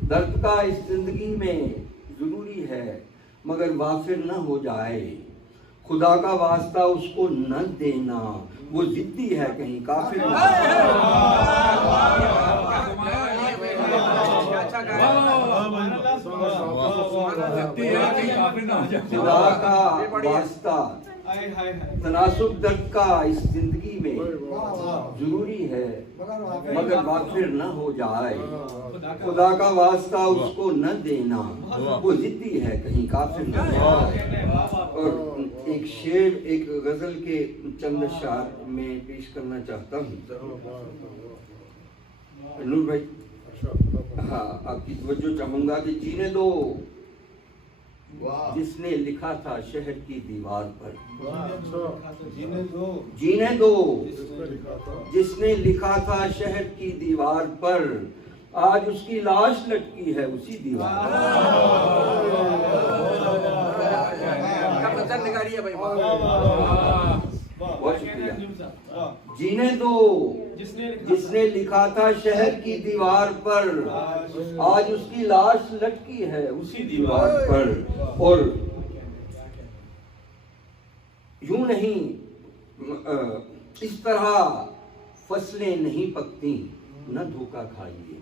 दर्द का इस जिंदगी में जरूरी है मगर वाफिर न हो जाए। खुदा का वास्ता उसको न देना, वो जिद्दी है कहीं काफिर न खुदा का वास्ता तनासुब दर्द का इस जिंदगी में जरूरी है मगर वाफिर न हो जाए। खुदा का वास्ता उसको न देना, वो जिद्दी है कहीं काफिर न हो जाए। और एक शेर, एक गजल के चंद अशआर में पेश करना चाहता हूँ। नूर भाई, हाँ, आपकी तवज्जो चाहूंगा कि जीने दो जिसने लिखा था शहर की दीवार पर, जीने दो जिसने लिखा था शहर की दीवार पर, आज उसकी लाश लटकी है उसी दीवार बहुत शुक्रिया। जीने दो जिसने लिखा था शहर की दीवार पर, आज उसकी लाश लटकी है उसी दीवार पर। और यूं नहीं, इस तरह फसलें नहीं पकती न धोखा खाइए।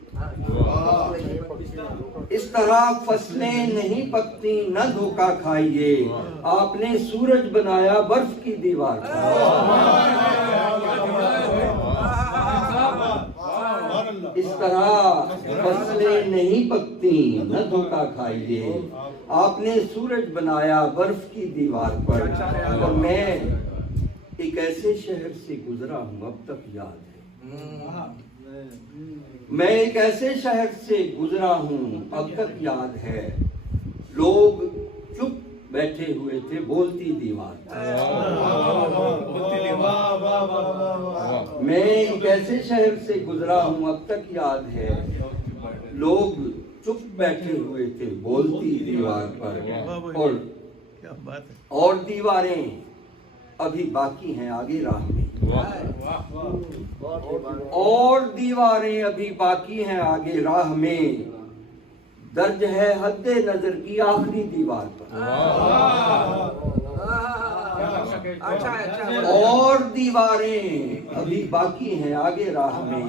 इस तरह फसलें नहीं पकती न धोखा खाइए। आपने सूरज बनाया बर्फ की दीवार इस तरह फसलें नहीं पकती न धोखा खाइए। आपने सूरज बनाया बर्फ की दीवार पर। और मैं एक ऐसे शहर से गुजरा हूँ अब तक याद है, मैं एक ऐसे शहर से गुजरा हूँ अब तक याद है। लोग चुप बैठे हुए थे, बोलती दीवार। मैं एक ऐसे शहर से गुजरा हूँ अब तक याद है। लोग चुप बैठे हुए थे, बोलती दीवार पर। और दीवारें अभी बाकी हैं आगे राह में। और दीवारें अभी बाकी हैं आगे राह में। दर्ज है हद्दे नजर की आखिरी दीवार पर। और दीवारें अभी बाकी हैं आगे राह में।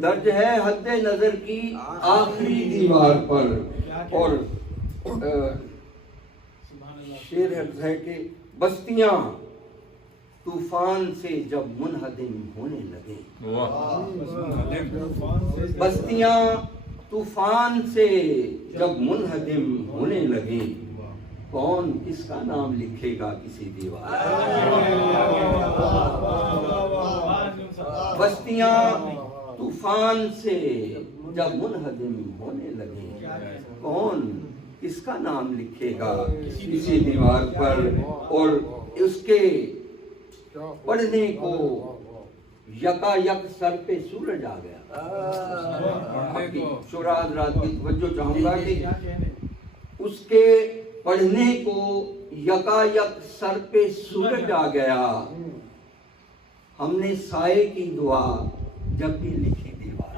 दर्ज है हद्दे नजर की आखिरी दीवार पर। और शेर है कि बस्तियां तूफान से जब मुनहदिम होने लगे, बस्तियां तूफान से जब मुनहदिम होने लगे, कौन किसका नाम लिखेगा किसी दीवार। बस्तियां तूफान से जब मुनहदिम होने लगे, कौन किसका नाम लिखेगा किसी दीवार पर। और उसके पढ़ने को यकायक सर पे सूरज आ गया। आपकी शुराद रात की तवज्जो चाहूंगा कि उसके पढ़ने को यकायक सर पे सूरज आ गया। हमने साए की दुआ जब भी लिखी दीवार।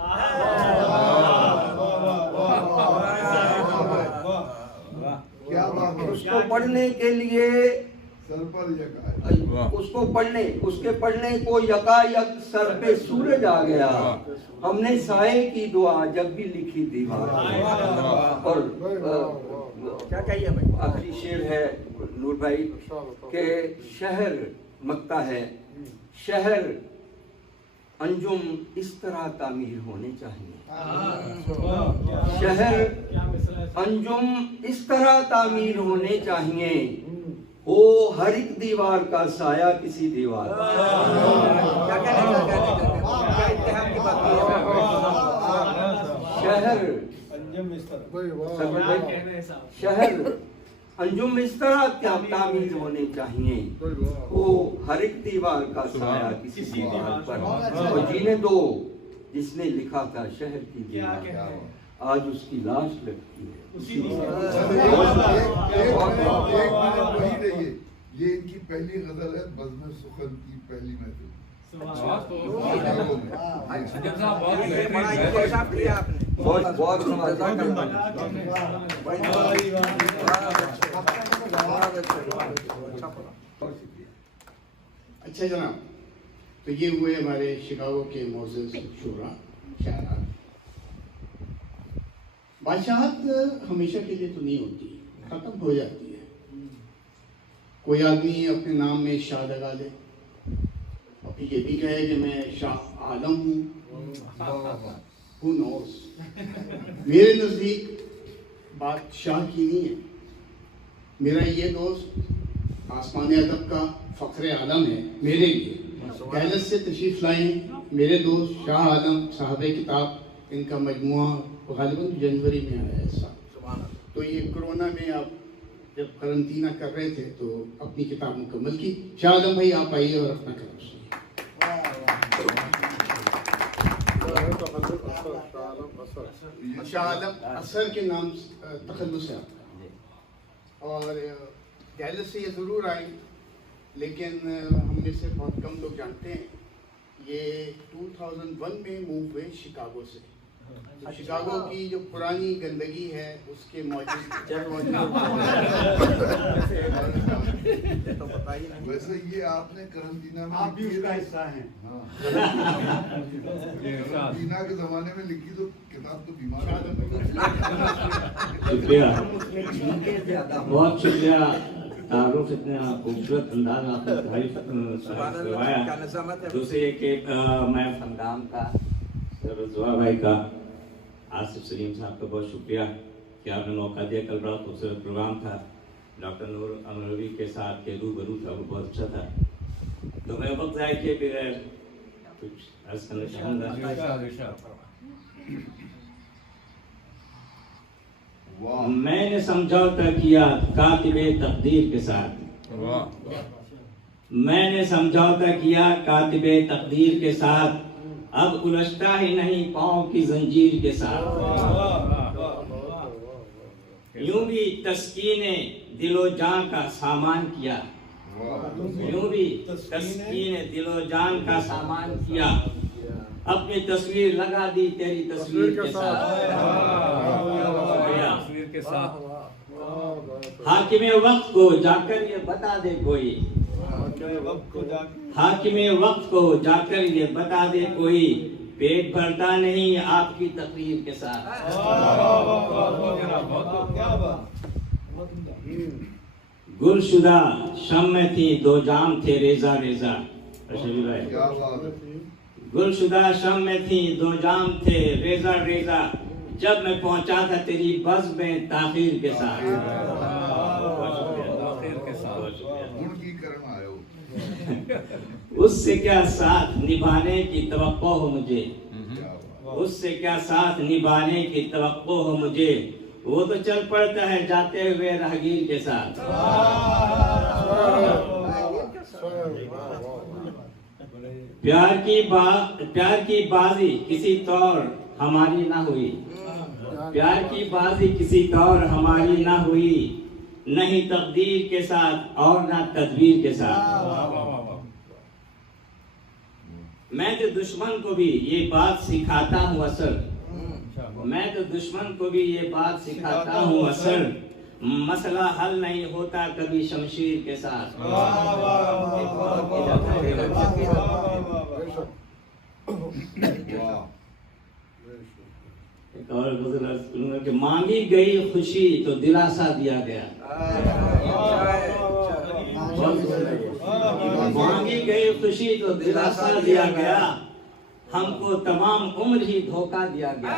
उसको पढ़ने के लिए उसको पढ़ने, उसके पढ़ने को यकायक सर पे सूरज आ गया। हमने साए की दुआ जब भी लिखी दीवार। और क्या कहिए भाई, आखिरी शेर है नूर भाई के शहर मक्का है। शहर अंजुम इस तरह तामीर होने चाहिए। शहर अंजुम इस तरह तामीर होने चाहिए, हो हर एक दीवार का साया किसी दीवार। शहर शहर अंजुम इस तरह क्या तामीर होने चाहिए, वो हर एक दीवार का साया किसी दीवार पर। और जीने दो जिसने लिखा था शहर की दीवार, आज उसकी लाश लगती है। ये इनकी पहली गजल है बज़्म सुखन की पहली महफिल। बहुत अच्छा जनाब, तो ये हुए हमारे शिकागो के मोअज़्ज़िज़ शुरा शायरान। बादशाहत हमेशा के लिए तो नहीं होती, खत्म हो जाती है। कोई आदमी अपने नाम में शाह लगा ले, अभी ये भी कहे कि मैं शाह आलम हूँ, Who knows? मेरे नज़दीक बात शाह की नहीं है। मेरा ये दोस्त आसमान अदब का फ़ख्र आलम है मेरे लिए। गैलस से तशरीफ़ लाए मेरे दोस्त शाह आलम साहब किताब, इनका मजमुआ ग़ालिबन जनवरी में आया है इस साल। तो ये कोरोना में आप जब करंतना कर रहे थे तो अपनी किताब मुकम्मल की। शाह आलम भाई आप आइए और अपना कलाम सुनिए। शाह आलम असर के नाम तखल्लुस से आता है और गैलस से ये ज़रूर आए, लेकिन हम में से बहुत कम लोग जानते हैं ये 2001 में मूव हुए शिकागो से। तो शिकागो की जो पुरानी गंदगी है उसके वैसे ये आपने करंटीना में आप भी उसका हिस्सा हैं। करंटीना के जमाने में लिखी तो किताब तो बीमार। शुक्रिया, बहुत शुक्रिया। तारुफ इतने खूबसूरत अंदाज आपने करवाया। दूसरे ये कि मैं फनगाम का रज़वा भाई का आसिफ सलीम साहब का बहुत शुक्रिया कि आपने मौका दिया। कल रात खूबसूरत प्रोग्राम था, डॉक्टर नूर अमरवी के साथ के रूबरू था, वो बहुत अच्छा था। तो मैं वक्त ज़ाय किए बगैर कुछ अर्ज़ करना चाहूँगा। मैंने समझौता किया कातिबे तकदीर के साथ, मैंने समझौता किया कातिबे तकदीर के साथ, अब उलझता ही नहीं पाँव की जंजीर के साथ। यूं भी तस्कीने दिलो जान का सामान किया, यूं भी तस्कीने दिलो जान का सामान किया, अपनी तस्वीर लगा दी तेरी तस्वीर के साथ। हाकिमे वक्त को जाकर ये बता दे कोई, हाकिमे वक्त को जाकर ये बता दे कोई, पेट भरता नहीं आपकी तकरीर के साथ। गुलशुदा शम्मे थी दो जाम थे रेजा रेजा। गुलशुदा शम्मे थी दो जाम थे रेजा रेजा, जब मैं पहुंचा था तेरी बज़्म में ताख़ीर के साथ। उससे क्या साथ निभाने की तवक्को हो मुझे, उससे क्या साथ निभाने की तवक्को हो मुझे, वो तो चल पड़ता है जाते हुए राहगीर के साथ। प्यार की बाजी किसी तौर हमारी ना हुई, प्यार की बाजी किसी तौर हमारी ना हुई, नहीं तकदीर के साथ और ना तदबीर के साथ। मैं तो दुश्मन को भी ये बात सिखाता हूँ असर, मैं तो दुश्मन को भी ये बात सिखाता हूँ असर, मसला हल नहीं होता कभी शमशीर के साथ। एक और गज़ल अर्ज़ करूंगा कि मांगी गई खुशी तो दिलासा दिया गया, मांगी गई खुशी तो दिलासा दिया गया, हमको तमाम उम्र ही धोखा दिया गया।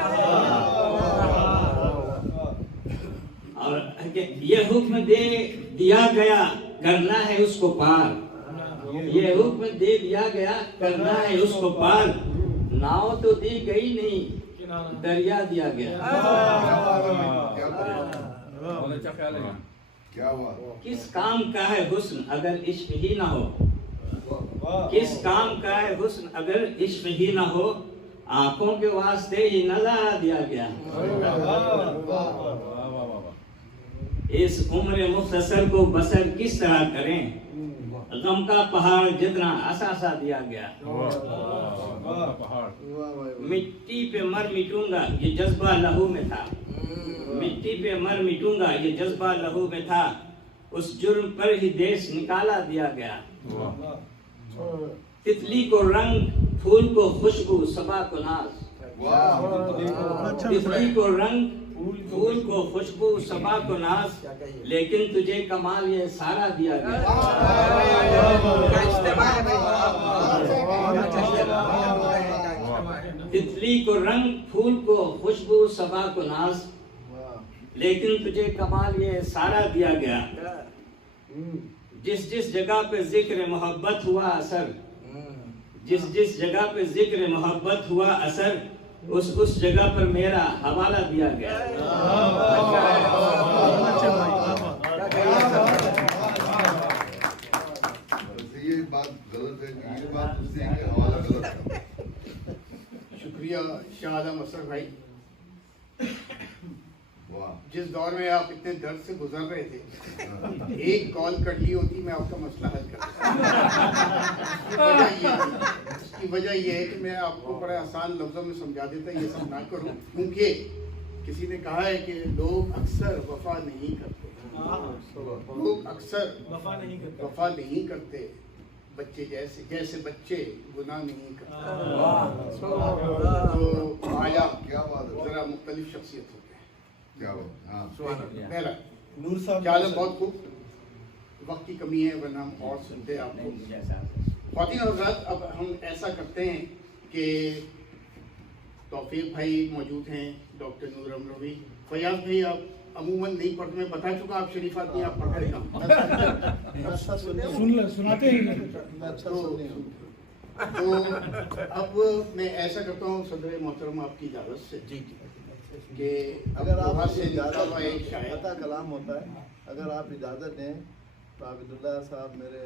और ये हुक्म दे दिया गया करना है उसको पार, ये हुक्म दे दिया गया करना है उसको पार, नाव तो दी गई नहीं दरिया दिया गया। क्या हुआ? किस काम का है हुस्न अगर इश्क ही ना हो, किस काम का है हुस्न अगर इश्क ही ना हो, आंखों के वास्ते ही न लगा दिया गया। इस उम्र मुख्तसर को बसर किस तरह करें, गम का पहाड़ जितना असासा दिया गया। मिट्टी पे मर मिटूंगा ये जज्बा लहू में था, मिट्टी पे मर मिटूंगा ये जज्बा लहू में था, उस जुर्म पर ही देश निकाला दिया गया। तितली को रंग फूल को खुशबू सबा को नाज, तितली को रंग फूल को खुशबू सबा को नाज, लेकिन तुझे कमाल ये सारा दिया गया। तितली को रंग फूल को खुशबू सबा को नाज, लेकिन तुझे कमाल ये सारा दिया गया। जिस जिस जगह पे जिक्र मोहब्बत हुआ असर, जिस जिस जगह पे जिक्र मोहब्बत हुआ असर, उस जगह पर मेरा हवाला दिया गया। ये बात गलत है, ये बात उससे हवाला गलत है। शुक्रिया शाह आलम असर भाई। जिस दौर में आप इतने दर्द से गुजर रहे थे, एक कॉल कर ली होती मैं आपका मसला हल कर। इसकी वजह यह है कि मैं आपको बड़े आसान लफ्जों में समझा देता, ये सब ना करूं, क्योंकि किसी ने कहा है कि लोग अक्सर वफा नहीं करते, लोग अक्सर वफा नहीं करते, बच्चे जैसे बच्चे गुनाह नहीं करते। तो आया क्या बात है? जरा मुख्तलिफ शख्सियत होते हैं। क्या बात? हाँ पहला नूर साहब क्या बहुत खूब, वक्त की कमी है वरना हम और सुनते आपको। ख्वातीन और हज़रात, अब हम ऐसा करते हैं कि तौफीक भाई मौजूद हैं, डॉक्टर नूरम रवी, फयाज भाई आप अमूमन नहीं पढ़ते, मैं बता चुका आप शरीफ आदमी, आप पढ़ते सुनाते ही तो अब मैं ऐसा करता हूँ सदर मोहतरम आपकी इजाज़त से जी कि अगर आप से एक शायद कलाम होता है, अगर आप इजाज़त दें तो आबिदुल्लाह साहब मेरे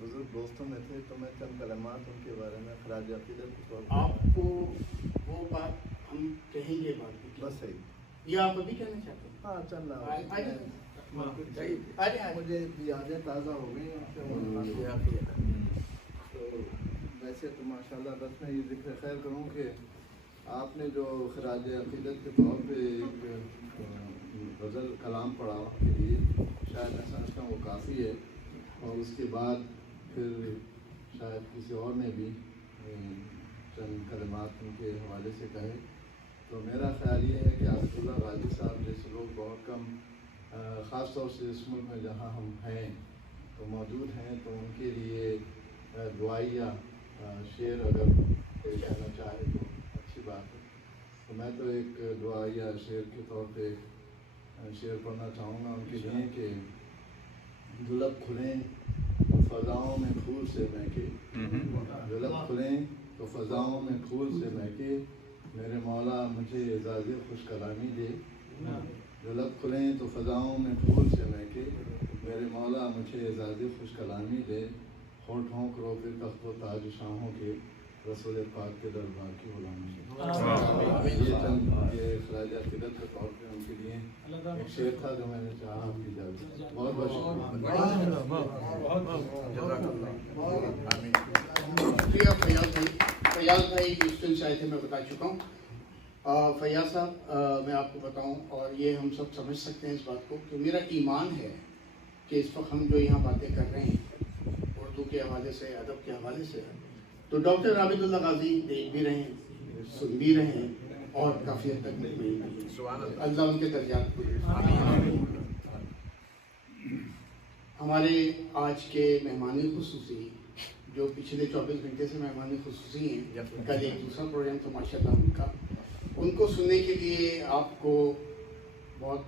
बुजुर्ग दोस्तों में थे, तो मैं चंद कलमात उनके बारे में खराज अक़ीदत के तौर पर आपको वो बात हम कहेंगे बाद में, बस सही, ये आप अभी कहना चाहते हैं? हाँ चल अरे मुझे यादें ताज़ा हो गई उनसे। तो वैसे तो माशाल्लाह बस मैं ये जिक्र खैर करूँ कि आपने जो खराज अक़ीदत के तौर पे एक गज़ल कलाम पढ़ा के लिए, शायद मैं समझता हूँ वो काफ़ी है, और उसके बाद फिर शायद किसी और ने भी चंद कलमात उनके हवाले से कहे। तो मेरा ख्याल ये है कि आबिदुल्लाह गाजी साहब जैसे लोग बहुत कम, ख़ास तौर से इस मुल्क में जहाँ हम हैं तो मौजूद हैं, तो उनके लिए दुआइया शेर अगर पेश करना चाहे तो अच्छी बात है। तो मैं तो एक दुआइया शेर के तौर पे शेर पढ़ना चाहूँगा उनके लिए कि जुलब खुलें तो फ़ज़ाओं में फूल से महके, जुलब खुलें तो फ़ज़ाओं में फूल से महके, मेरे मौला मुझे एज़ाज़े खुश कलामी दे। जुलब खुलें तो फ़ज़ाओं में फूल से महके, मेरे मौला मुझे एज़ाज़े खुश कलामी दे। होठों को रोके तख्त व ताज शाहों के, रसूल पाक के दरबार की गुलामी दे। ये चंद ये खराज अक़ीदत के तौर पे उनके लिए एक शेर था जो मैंने चाहा आपकी इजाज़त। बहुत बहुत शुक्रिया फयाज भाई ह्यूस्टन से आए थे, मैं बता चुका हूँ। फयाज साहब मैं आपको बताऊँ, और ये हम सब समझ सकते हैं इस बात को कि मेरा ईमान है कि इस वक्त हम जो यहाँ बातें कर रहे हैं उर्दू के हवाले से, अदब के हवाले से, तो डॉक्टर आबिदुल्लाह गाजी देख भी रहे हैं, सुन भी रहे हैं, और काफ़ी हद तक मुतमईन भी हैं। अल्लाह उनके दर्जात को। हमारे आज के मेहमान खुसूसी जो पिछले 24 घंटे से मेहमान खुसूसी हैं, कल एक दूसरा प्रोग्राम था माशाल्लाह उनका, उनको सुनने के लिए आपको बहुत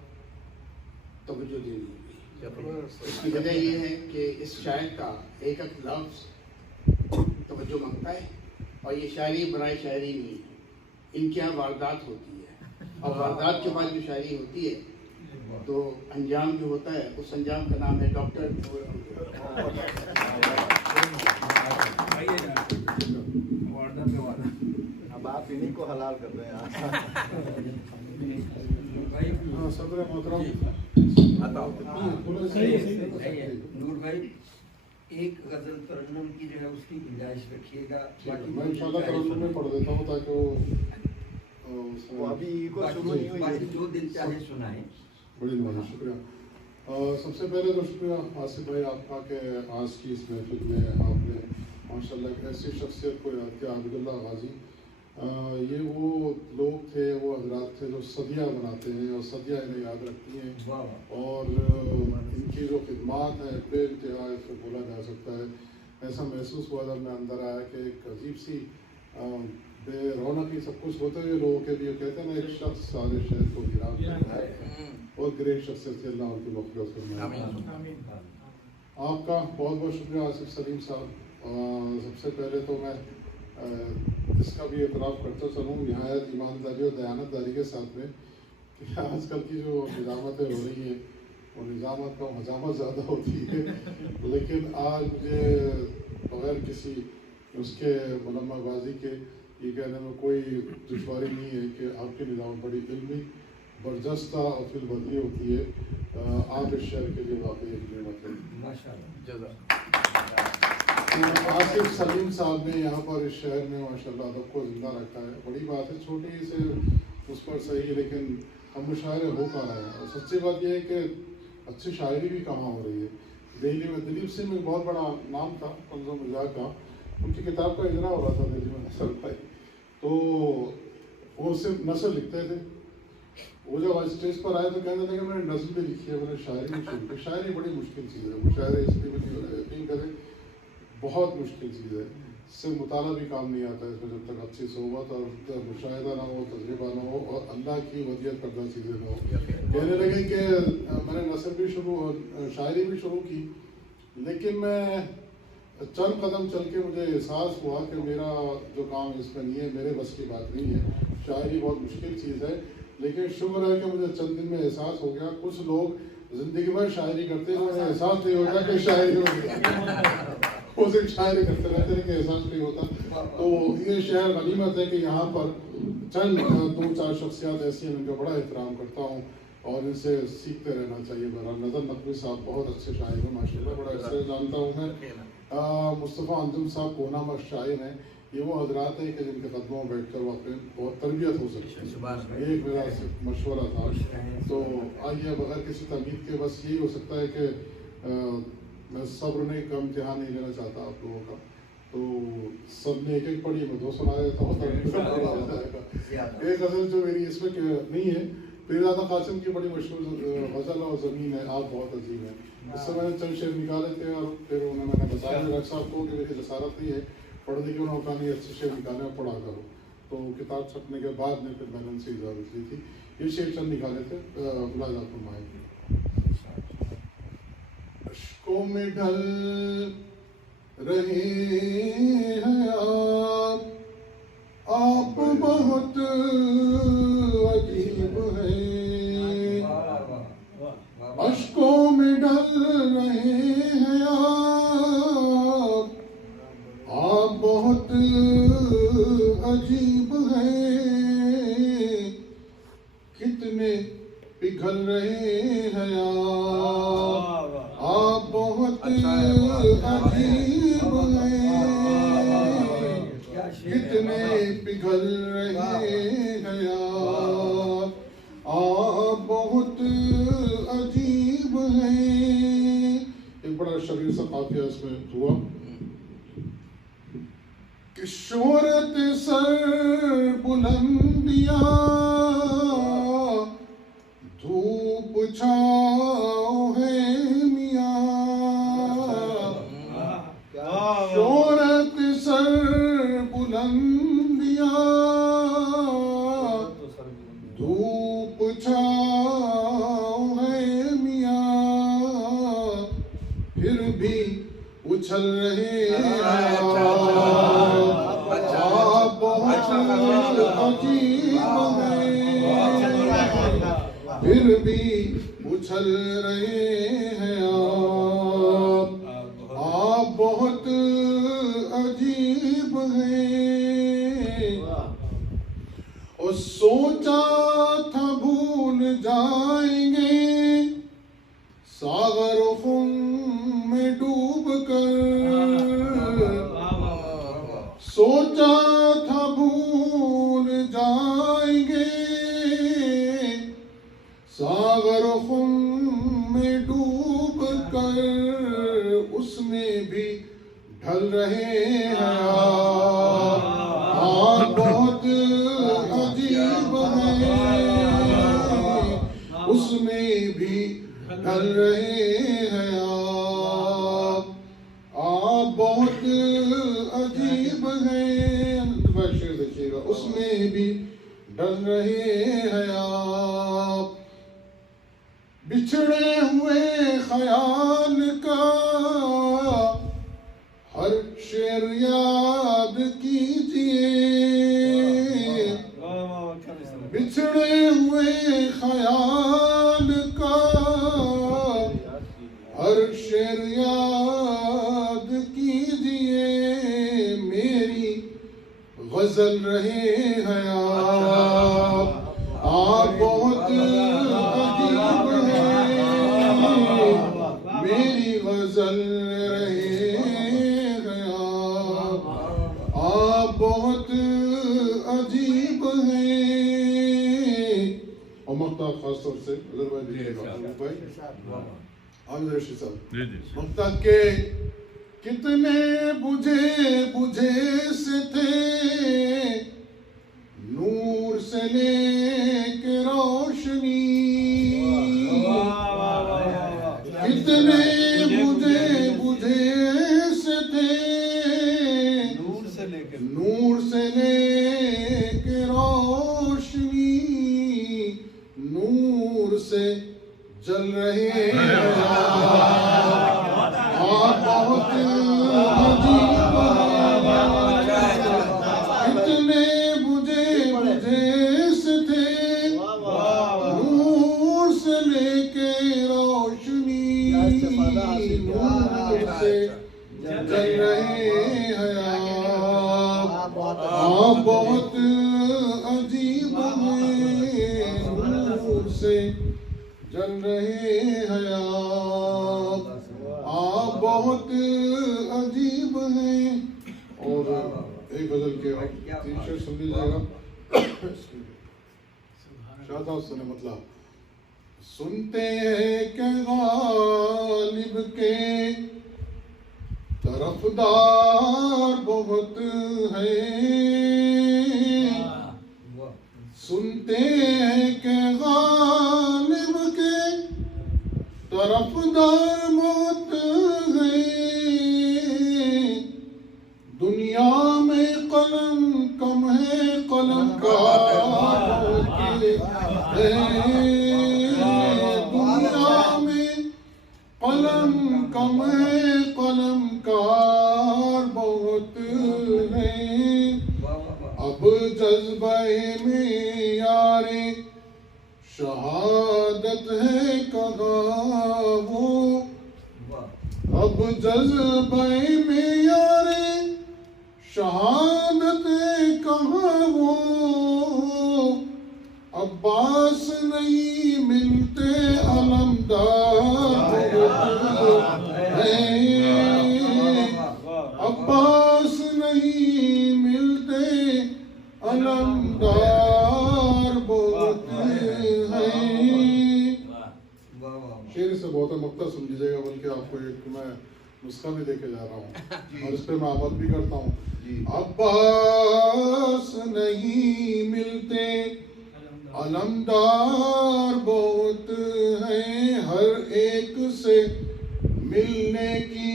तवज्जो देनी होगी। इसकी वजह ये है कि इस शायर का एक एक लफ्ज़ तवज्जो मांगता है, और ये शायरी बराए शायरी नहीं है, इनके यहाँ वारदात होती है, और वारदात के बाद जो शायरी होती है तो अंजाम जो होता है उस अंजाम का नाम है डॉक्टर। अब आप इन्हीं को हलाल कर रहे हैं। सदर मोहतरम नूर भाई एक गजल तरन्नुम की जो है उसकी गुंजाइश रखिएगा। मैं इंशाल्लाह तरन्नुम में पढ़ देता हूँ ताकि वो अभी को शुरू नहीं हुई, बाकी जो दिल चाहे सुनाए। बड़ी मेहरबानी, शुक्रिया। सबसे पहले तो शुक्रिया आसिफ भाई आपका कि आज की इस महफिल में आपने माशाल्लाह एक ऐसी शख्सियत को याद किया, आबिदुल्लाह गाजी। ये वो लोग थे, वो हजरात थे जो सदियाँ बनाते हैं और सदियाँ इन्हें याद रखती हैं, और इनकी जो खिदमात है बेइंतहा इसको बोला जा सकता है। ऐसा महसूस हुआ जब मैं अंदर आया कि एक अजीब सी बेरौनकी सब कुछ होते हुए लोगों के लिए कहते हैं ना, एक शख्स सारे शहर को गिरा करता है, और ग्रेट शख्सियत से अल्लाह उनकी मग़फ़िरत फरमाए। आपका बहुत बहुत शुक्रिया आसिफ सलीम साहब। सबसे पहले तो मैं इसका भी एतराफ़ करता चलूँ नहायत ईमानदारी और दयानतदारी के साथ में कि आजकल की जो निज़ामतें हो रही हैं वो निज़ामत का हजामत ज़्यादा होती है, लेकिन आज मुझे बग़ैर किसी उसके मुलम्माबाजी के ये कहने में कोई दुश्वारी नहीं है कि आपकी निज़ामत बड़ी इल्मी बरजस्ता और फिर बदली होती है। आप इस शहर के लिए वाकई एक नेमत है माशाअल्लाह। आसिफ सलीम साहब ने यहाँ पर इस शहर में माशाअल्लाह अदब को ज़िंदा रखा है। बड़ी बात है, छोटी से उस पर सही, लेकिन हम मुशायरे हो पा रहे हैं। और सच्ची बात यह है कि अच्छी शायरी भी कहाँ हो रही है। दिल्ली में दिलीप सिंह में बहुत बड़ा नाम था कंज़ो मिजाज का, उनकी किताब का इजरा हो रहा था दिल्ली में नसर भाई, तो वो सिर्फ नसर लिखते थे। वो जब स्टेज पर आए तो कहते थे कि मैंने नज़्म भी लिखी है, मैंने शायरी भी शुरू की। शायरी बड़ी मुश्किल चीज़ है, मुशायरे इसलिए भी नहीं हो रहे, यकीन करें बहुत मुश्किल चीज़ है। सिर्फ मुताला भी काम नहीं आता इसमें जब तक अच्छी सोबत और मुशाहिदा ना हो, तजर्बा ना हो, और अल्लाह की वदियत करदा चीज़ें ना हो। कहने लगे कि मैंने नसर भी शुरू और शायरी भी शुरू की, लेकिन मैं चंद कदम चल के मुझे एहसास हुआ कि मेरा जो काम इसमें नहीं है, मेरे बस की बात नहीं है। शायरी बहुत मुश्किल चीज़ है, लेकिन शुक्र है कि मुझे चंद दिन में एहसास हो गया। कुछ लोग ज़िंदगी भर शायरी करते हैं, उन्हें एहसास नहीं होता कि शायरी हो गई, वो सिर्फ शायरी करते रहते हैं कि एहसास नहीं होता। तो ये शहर गनीमत है कि यहाँ पर चंद दो चार शख्सियात ऐसी हैं जिनका बड़ा एहतराम करता हूँ और इनसे सीखते रहना चाहिए। बहरहाल नज़र नकवी साहब बहुत अच्छे शायर हैं माशाल्लाह, बड़ा अच्छे जानता हूँ मैं। मुस्तफ़ा अंजुम साहब कोहनामा शायर हैं। ये वो हजरात हैं कि जिनके कदमों में बैठ कर वाकई बहुत तरबियत हो सकती है। ये एक मेरा सिर्फ मशवरा था। तो आइए बगैर किसी तमीद के बस यही हो सकता है कि मैं सब्र नहीं का इम्तिहान नहीं लेना चाहता आप लोगों का, तो सब ने एक एक पढ़ी, मैं दो सुना देता हूँ। एक गज़ल जो मेरी इसमें नहीं है, पीरज़ादा कासिम की बड़ी मशहूर गज़ल और ज़मीन है आप बहुत अजीब है। उससे मैंने चंद शेर निकाले थे और फिर उन्होंने मैंने बताया रख साहब को कि मेरी जसारत नहीं है पढ़ने की, उन्होंने कहा नहीं अच्छे शेर निकाले और पढ़ा करो। तो किताब छपने के बाद में फिर मैंने उनसे इजाज़त ली थी। ये शेर चंद निकाले थे मुलाज़ा फरमाए। अश्कों में ढल रहे हैं आप बहुत अजीब हैं। अश्कों में ढल रहे हैं आप बहुत अजीब हैं। कितने पिघल रहे हैं आप बहुत अजीब हैं। कितने पिघल रहे हैं आप बहुत अजीब हैं। एक बड़ा शरीर सा काफिया इसमें हुआ कि शोहरत सर बुलंदिया धूप छाओ है मियाँ। शोहरत फिर भी उछल रहे हैं आप बहुत अजीब हैं फिर भी उछल रहे हैं आप बहुत अजीब हैं और सोचा था भूल जाएंगे सागर खून में डूब कर सोचा था भूल जाएंगे सागर खून में डूब कर उसमें भी ढल रहे हैं आप बहुत अजीब हैं उसमें भी ढल रहे हैं आप बहुत अजीब हैं शेर देखिएगा उसमें भी ढल रहे हैं आप बिछड़े हुए ख्याल का हर शेर याद कीजिए बिछड़े हुए ख्याल का हर शेर याद कीजिए मेरी गजल रहे हैं आप बहुत अजीब हैं मेरी गजल रहे हैं आप बहुत अजीब हैं और मक्ता खास तौर से मक्ता के कितने बुझे बुझे से थे नूर से लेके रोशनी कितने बुझे बुझे से थे नूर से लेके रोशनी नूर से जल रहे हैं आप बहुत अजीब हैं कितने बुझे बुझे से थे नूर से लेके रोशनी नूर से जल रहे हैं आप बहुत अजीब हैं नूर से जल रहे हैं आप बहुत अजीब हैं और एक गजल के तीन शेर सुन लीजिएगा शाहजाद सुने मतलब सुनते हैं कि गालिब के तरफदार बहुत हैं सुनते हैं कि गालिब के तरफदार बहुत हैं दुनिया में कलम कम है कलम का दुनिया में कलम कम है कलम कार बहुत है अब जज्बे में यारे शहादत है कहाँ वो अब जज्बे में यारे शहादत है कहाँ वो अब्बास नहीं मिलते अलमदार अब्बास नहीं मिलते अलमदार बहुत शेर से बहुत मक्ता सुन लीजिएगा बल्कि आपको एक मैं नुस्खा भी देके जा रहा हूँ और इस पर मैं अमल भी करता हूँ अब्बास नहीं मिलते अलमदार बहुत हैं हर एक से मिलने की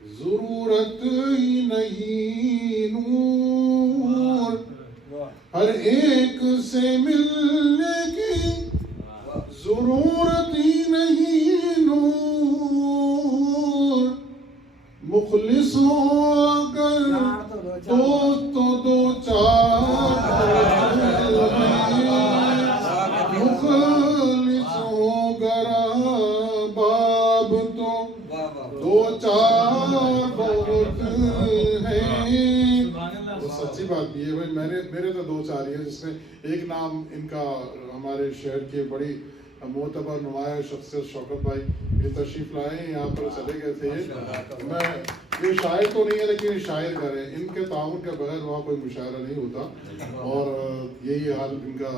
जरूरत ही नहीं नूर हर एक से मिलने की जरूरत ही नहीं नूर दो चार बहुत हैं। तो सच्ची बात भी है भाई, मेरे तो दो चार ही है, जिसमें एक नाम इनका हमारे शहर के बड़ी मोतबर नुमाया शख्सियत शौकत भाई ये तशरीफ लाए, यहाँ पर चले गए थे। मैं ये शायर तो नहीं है लेकिन शायर घर है, इनके ताउन के बगैर वहाँ कोई मुशायरा नहीं होता, और यही हाल इनका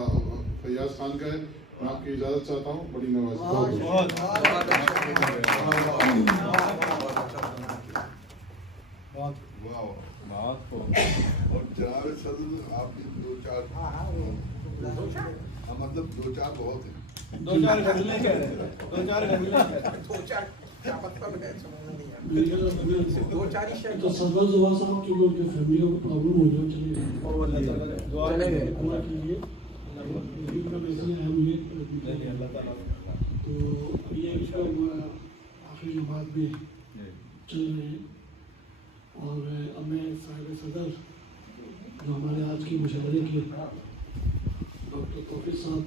फैयाज खान का है। मैं आपकी इजाज़त चाहता हूँ, बड़ी नवाज़ी। और जनाब सदर आपके दो चार मतलब दो चार बहुत है, दो चार घंटे कह रहे हैं, दो चार घंटे दो चार क्या मतलब है समझ में नहीं आता। दो चार ही शायद तो सरवर जुबा साहब क्योंकि उनके फैमिली को प्रॉब्लम हो गया, चले गए, चले गए। दुआ कीजिए उनका मैसेज अहमियत। तो ये इसका आखिरी नमाज में चल रहे हैं, और अब मैं साहिब सदर जो हमारे आज की मुशावरे के डॉक्टर तौफीक साहब,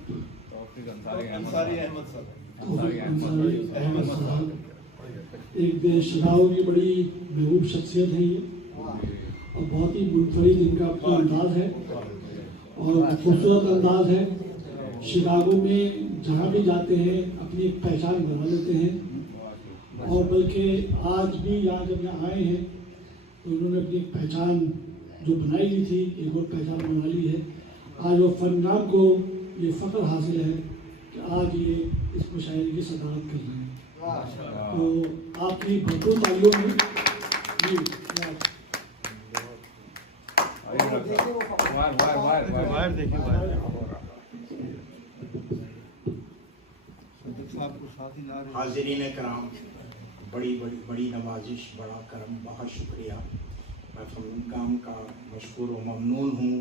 अंसारी अहमद साहब, एक देशगाओं की बड़ी महबूब शख्सियत है ये, और बहुत ही मुनफरिद इनका अपना अंदाज है और खूबसूरत अंदाज है। शिकागो में जहाँ भी जाते हैं अपनी एक पहचान बना लेते हैं, और बल्कि आज भी यहाँ जब यहाँ आए हैं तो उन्होंने अपनी एक पहचान जो बनाई हुई थी एक और पहचान बना ली है। आज वो फननाम को ये फ़ख्र हासिल है कि आज ये इस मुशायरे की सदारत कर रहे हैं, तो आपकी भरपूर तालियों में हाज़रीन कराम, बड़ी बड़ी बड़ी नवाजिश, बड़ा करम, बहुत शुक्रिया। मैं फनकाम का मशकूर व ममनून हूँ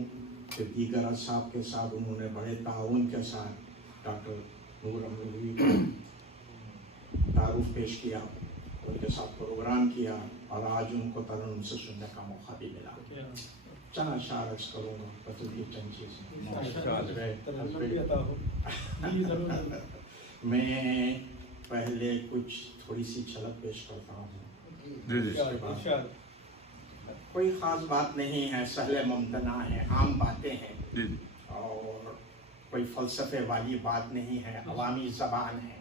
कि दीगर साहब के साथ उन्होंने बड़े ताउन के साथ डॉक्टर नूर अमरूवी का तारुफ पेश किया, उनके साथ प्रोग्राम किया, और आज उनको तरन्नुम से सुनने का मौका भी मिला। चना शारज करूँगा बतौर चंद चीज़। मैं पहले कुछ थोड़ी सी झलक पेश करता हूँ। कोई ख़ास बात नहीं है, सहले मुमतना है, आम बातें हैं, और कोई फ़लसफ़े वाली बात नहीं है, अवामी ज़बान है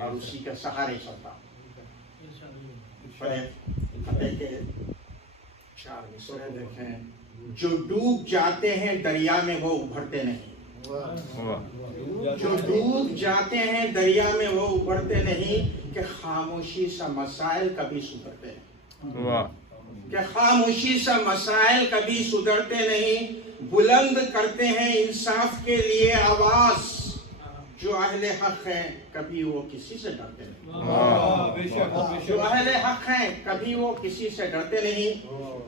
और उसी के सहारे चलता। फतेह के 4 मिसरे देखें, जो डूब जाते हैं दरिया में वो उभरते नहीं, जो डूब जाते हैं दरिया में वो उभरते नहीं, कि खामोशी से मसाइल कभी सुधरते नहीं, कि खामोशी से मसाइल कभी सुधरते नहीं। बुलंद करते हैं इंसाफ के लिए आवाज, जो अहले हक हैं कभी वो किसी से डरते नहीं, जो अहले हक हैं कभी वो किसी से डरते नहीं,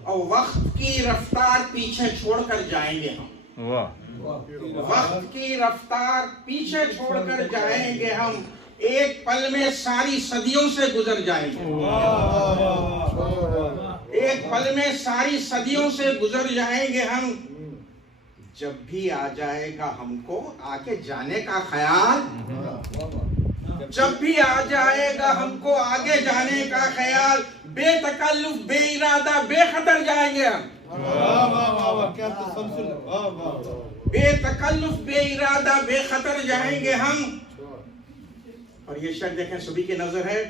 और वक्त की रफ्तार पीछे छोड़कर जाएंगे हम, वक्त की रफ्तार पीछे छोड़कर जाएंगे हम, एक पल में सारी सदियों से गुजर जाएंगे, एक पल में सारी सदियों से गुजर जाएंगे हम। जब भी आ जाएगा हमको आके जाने का ख्याल, जब भी आ जाएगा हमको आगे जाने का ख्याल, बेतकल्लुफ बेइरादा बेखतर जाएंगे हम, बेतकल्लुफ बेइरादा बेखतर जाएंगे हम। और ये शेर देखें, सभी की नजर है,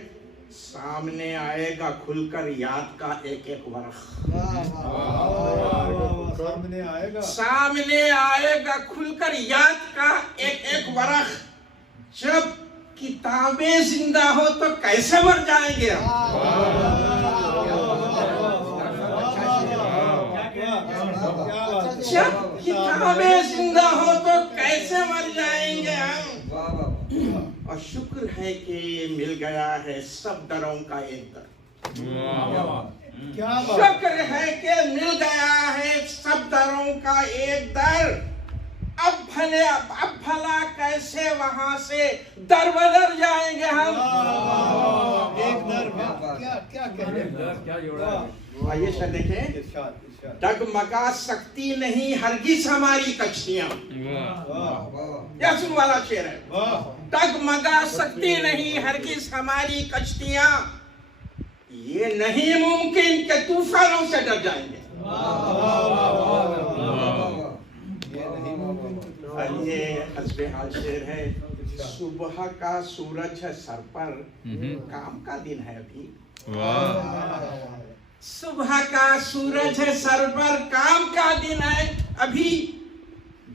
सामने आएगा खुलकर याद का एक एक वर्ष, सामने आएगा खुलकर याद का एक एक वर्ष। जब किताबें जिंदा हो तो कैसे मर जाएंगे हम, जब किताबें जिंदा हो तो कैसे मर जाएंगे हम। और शुक्र है कि मिल गया है सब दरों का एक दर, शुक्र है कि मिल गया है सब दरों का एक दर। अब भला कैसे वहां से दर बदर जाएंगे हम, एक दर क्या कहने। आइए सर देखें, डगमगा सकती नहीं हरगिज हमारी कश्तियां, यासीन वाला शेर है, डगमगा सकती नहीं हरगिज हमारी कश्तियां, ये नहीं मुमकिन कि तूफानों से डर जाएंगे। ये हस्बे हाल शेर है। सुबह का सूरज है सर पर, काम का दिन है अभी। सुबह का सूरज है सर पर, काम का दिन है अभी।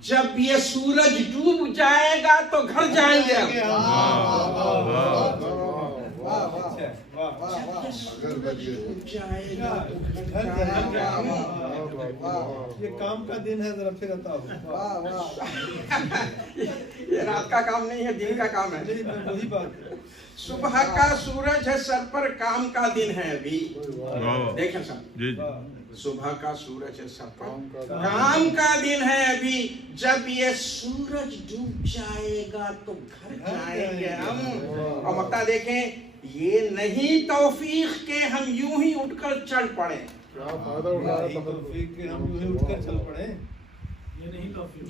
जब ये सूरज डूब जाएगा तो घर जाएंगे ये काम का दिन है, जरा फिर बताओ। ये रात का काम नहीं है, दिन का काम है। वही बात। सुबह का सूरज है सर पर, काम का दिन है अभी। देखें सर, सुबह का सूरज है सर पर, काम का दिन है अभी। जब ये सूरज डूब जाएगा तो घर जाएंगे हम। और मक्ता देखें, ये नहीं तौफीक के हम यूं ही उठकर चल पड़े। तौफीक के हम यूं ही उठकर चल पड़े।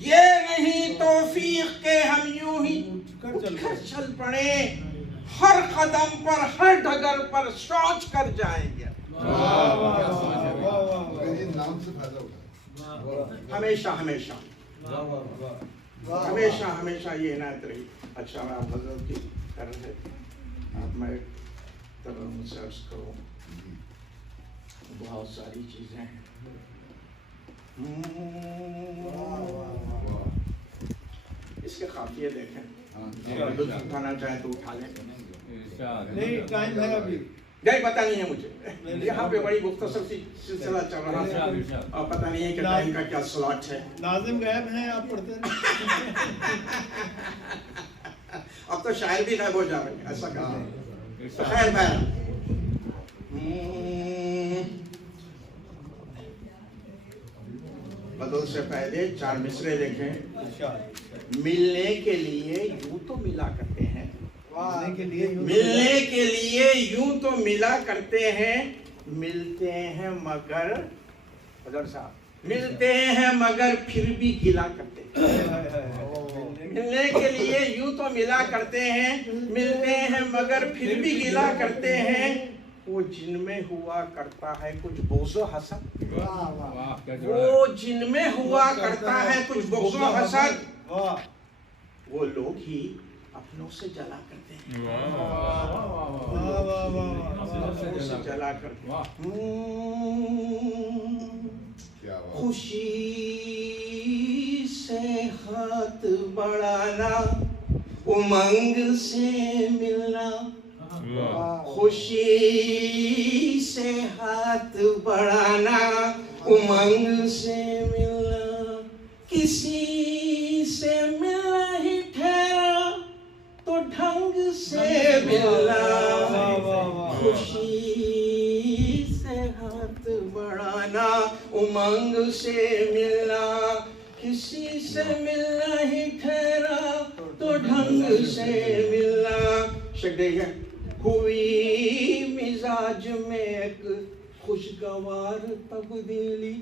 ये नहीं तौफीक के हम यूं ही उठकर चल पड़े। हर कदम पर, हर डगर पर सोच कर जाएंगे। नाम से फायदा उठा। हमेशा हमेशा हमेशा हमेशा ये इनायत रही। अच्छा, मैं आप हजरत की कर रहे थे, आप मैं मुझसे अर्ज करूँ, बहुत सारी चीजें हैं। इसके काफिये देखें, लुत्फ उठाना चाहे तो उठा लें। नहीं, टाइम है अभी। नहीं, पता नहीं है मुझे। यहाँ पे बड़ी मुख्तसर सी सिलसिला चल रहा है और पता नहीं है कि टाइम का क्या स्लॉट है। नाजिम गायब हैं, आप पढ़ते हैं। अब तो शायर भी गायब हो जा रहे हैं, ऐसा करते हैं। खैर बदल से पहले 4 मिसरे देखें। मिलने के लिए यूं तो मिला करते हैं, मिलने के लिए यूं तो मिला करते हैं। मिलते हैं मगर, हजर साहब, मिलते हैं मगर फिर भी गिला करते हैं। मिलने के लिए यूं तो मिला करते हैं, मिलते हैं मगर फिर भी गिला करते हैं। वो जिनमें हुआ करता है कुछ बोझो हसद, वो जिनमें हुआ करता है कुछ बोझो हसद, वो लोग ही अपनों से जला करते हैं। अपनों से जला करते हैं। खुशी से हाथ बढ़ाना, उमंग से मिलना। खुशी से हाथ बढ़ाना, उमंग से मिलना। किसी से मिलना ही ठहरा तो ढंग से मिलना। खुशी से हाथ बढ़ाना, उमंग से मिलना। किसी से मिलना ही ठहरा तो ढंग से मिलना। शब्द हुई मिजाज में एक खुशगवार तब्दीली।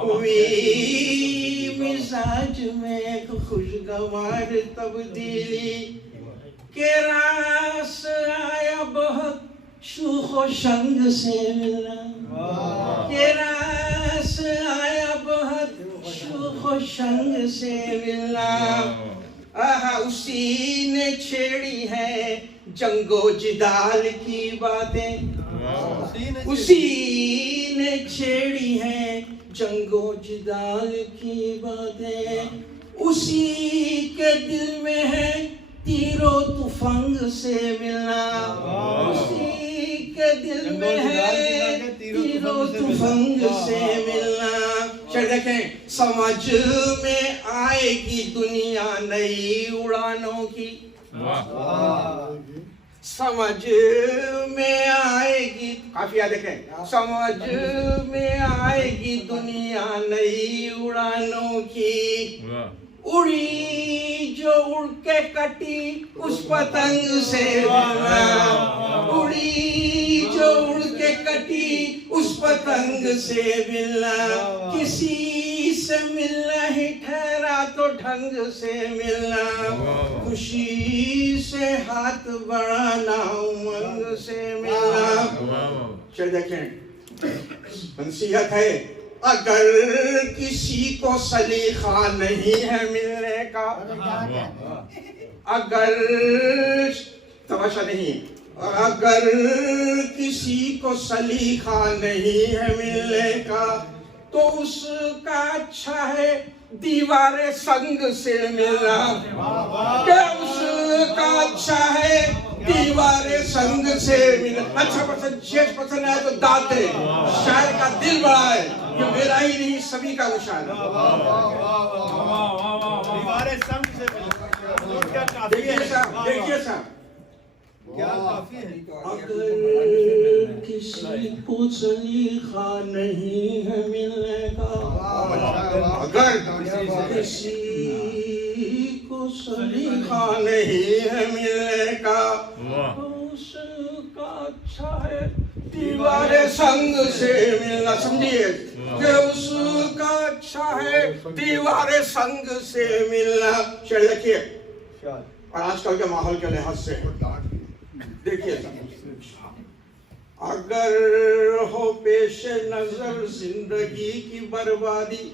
हुई मिजाज में एक खुशगवार तब्दीली। के रास आया बहुत शूखो शंग से मिलना। के रास आया बहुत शूखो शंग से मिलना। आहा, उसी ने छेड़ी है जंगो जिदाल की बातें। उसी ने छेड़ी है जंगो जिदाल की बातें। उसी के दिल में है तीरो तुफंग से मिलना। उसी के दिल में है तीरो तुफंग से मिलना। चल देखें, समझ में आएगी दुनिया नई उड़ानों की। समझ में आएगी, काफिया देखें। समझ में आएगी दुनिया नई उड़ानों की। उड़ी जो उड़ के कटी उस पतंग से मिलना। उड़ी जो उड़ के कटी उस पतंग से मिलना। किसी से मिलना ही ठहरा तो ढंग से मिलना। खुशी से हाथ बढ़ाना, उमंग से मिलना। चल देखें, नसीहत है, अगर किसी को सलीका नहीं है मिलने का, अगर तमाशा नहीं, अगर किसी को सलीका नहीं है मिलने का, तो उसका अच्छा है दीवारे संग से मिलना। क्या उसका अच्छा है दीवारे संग से मिलना। अच्छा पसंद, शेष पसंद है तो दाद दे। शायर का दिल बड़ा है, ये मेरा ही नहीं सभी का वो शायर है। दीवारे संग से मिलना। देखिए साहब, क्या काफी है? अगर किसी को सलीका नहीं है मिलने का, अगर किसी को सलीका नहीं है मिलने का, तो उसका अच्छा है दीवारे संग से मिलना। समझिए कि उसका अच्छा है दीवारे संग से मिलना। चल देखिए, और आजकल के माहौल के लिहाज से देखिए, अगर हो पेश नजर जिंदगी की बर्बादी,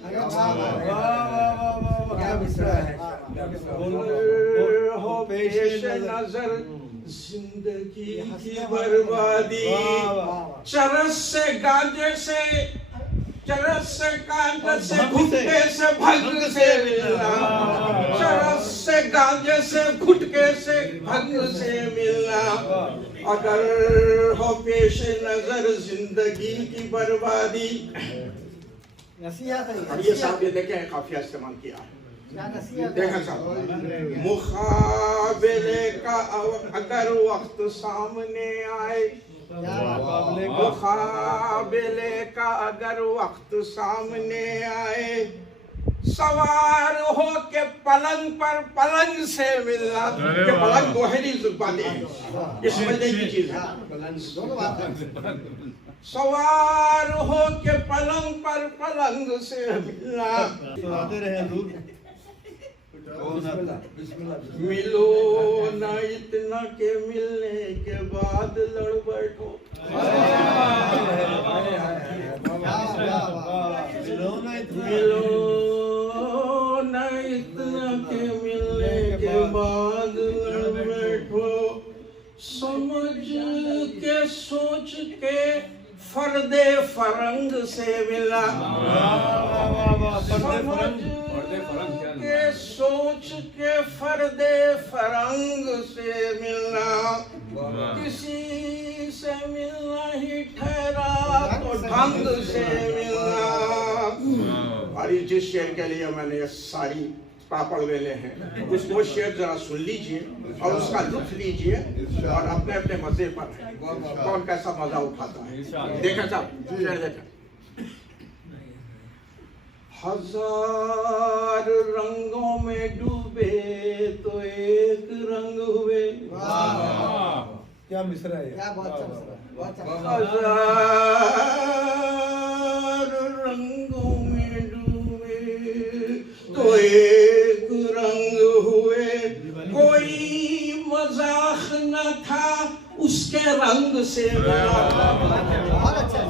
हो पेश नजर जिंदगी की बर्बादी, चरस से गांजे से, चरस से गांजे से, घुटके से भंग से मिलना। चरस से गांजे से, घुटके से भंग से मिलना। अगर हो पेश नजर जिंदगी की बर्बादी। अब ये साहब ये देखें, काफिया इस्तेमाल किया है, देखा साहब, मुकाबले का अगर वक्त सामने आए, मुकाबले का अगर वक्त सामने आए, सवार हो के पलंग पर पलंग से मिलना। ये पलंग दोहरी बातें हैं, ये समझने की चीज है। सवार हो के पलंग पर पलंग से मिलना। मिलो ना इतना के मिलने के बाद लड़ बैठो। मिलो ना इतना के मिलने के बाद लड़ बैठो। समझ के सोच के फर्दे फरंग से मिला। समझ के सोच के फर्दे फरंग से मिलना। किसी से मिलना ही ठहरा तो ढंग से मिलना। और जिस शेर के लिए मैंने ये सारी पापड़ वेले हैं, उसको शेर जरा सुन लीजिए और उसका लुत्फ लीजिए और अपने अपने मजे पर कौन कैसा मजा उठाता है। देखा साहब, शेर देखा। हजार रंगों में डूबे तो एक रंग हुए। क्या मिसरा है, क्या बहुत अच्छा मिसरा है। हजार रंगों में डूबे तो एक रंग हुए। कोई मजाक न था उसके रंग से। बहुत अच्छा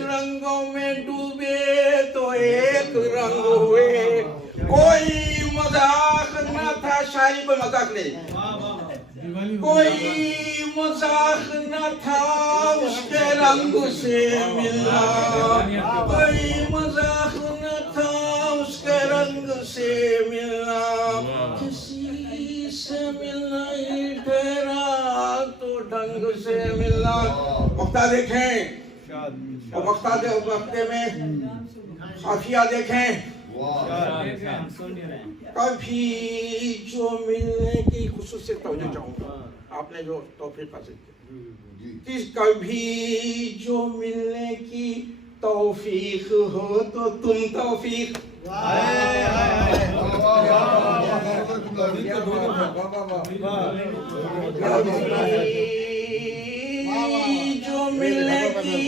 रंगों में डूबे तो एक रंग हुए। कोई मजाक न था, शायरी कोई मजाक नहीं, कोई मजाक न था उसके रंग से मिलना। कोई मजाक न था उसके रंग से मिलना। किसी से मिलना ही ठहरा तो ढंग से मिलना। वक्ता देखें, और वक्ते में काफिया देखें। कभी जो मिलने की खुशूस से तवज्जो चाहूंगा, आपने जो तौफीक हासिल की, कभी जो मिलने की तौफीक हो तो तुम तौफीक। जो मिलने की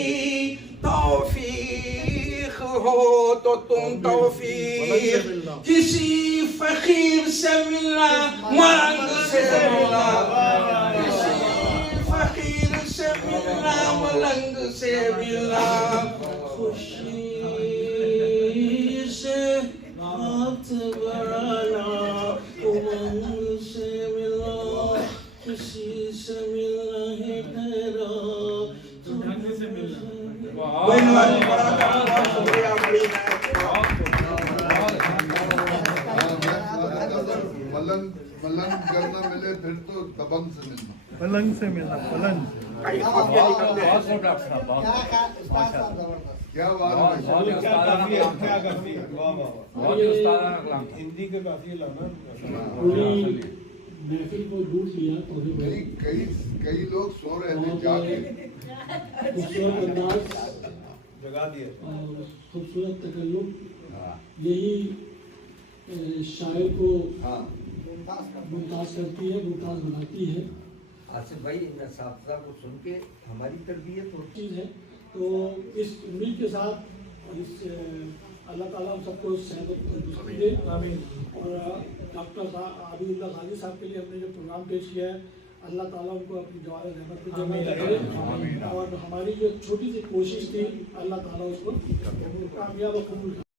तौफीक हो तो तुम तौफीक। किसी फकीर से मिलना, मांग से मिलना। मलंग से मिला खुशी से हाथ बढ़ाना, उमंग से मिला खुशी से मिलना है ठहरा, मलंग मलंग करना मिले फिर तो दबंग से मिलना, पलंग से मिलना, पलंग क्या बात है। हिंदी के काफी लाना महफिल को लूट लिया तो कई कई लोग सो रहे थे जाके, खूबसूरत अंदाज जगा दिए, खूबसूरत तकल्लुम, यही शायर को मुमताज करती है, मुमताज बनाती है। आसिफ भाई इन साहब को सुन के हमारी तरबियत होती चीज़ है। तो इस उम्मीद के साथ और इस अल्लाह ताला हम सबको सेहत तंदुरुस्ती दे, आमीन। और डॉक्टर आबिदुल्लाह गाजी साहब के लिए हमने जो प्रोग्राम पेश किया है, अल्लाह ताला उनको अपनी जवार रहमत में जमा करे, और हमारी जो छोटी सी कोशिश थी अल्लाह ताला उसको कामयाब और कबूल करे।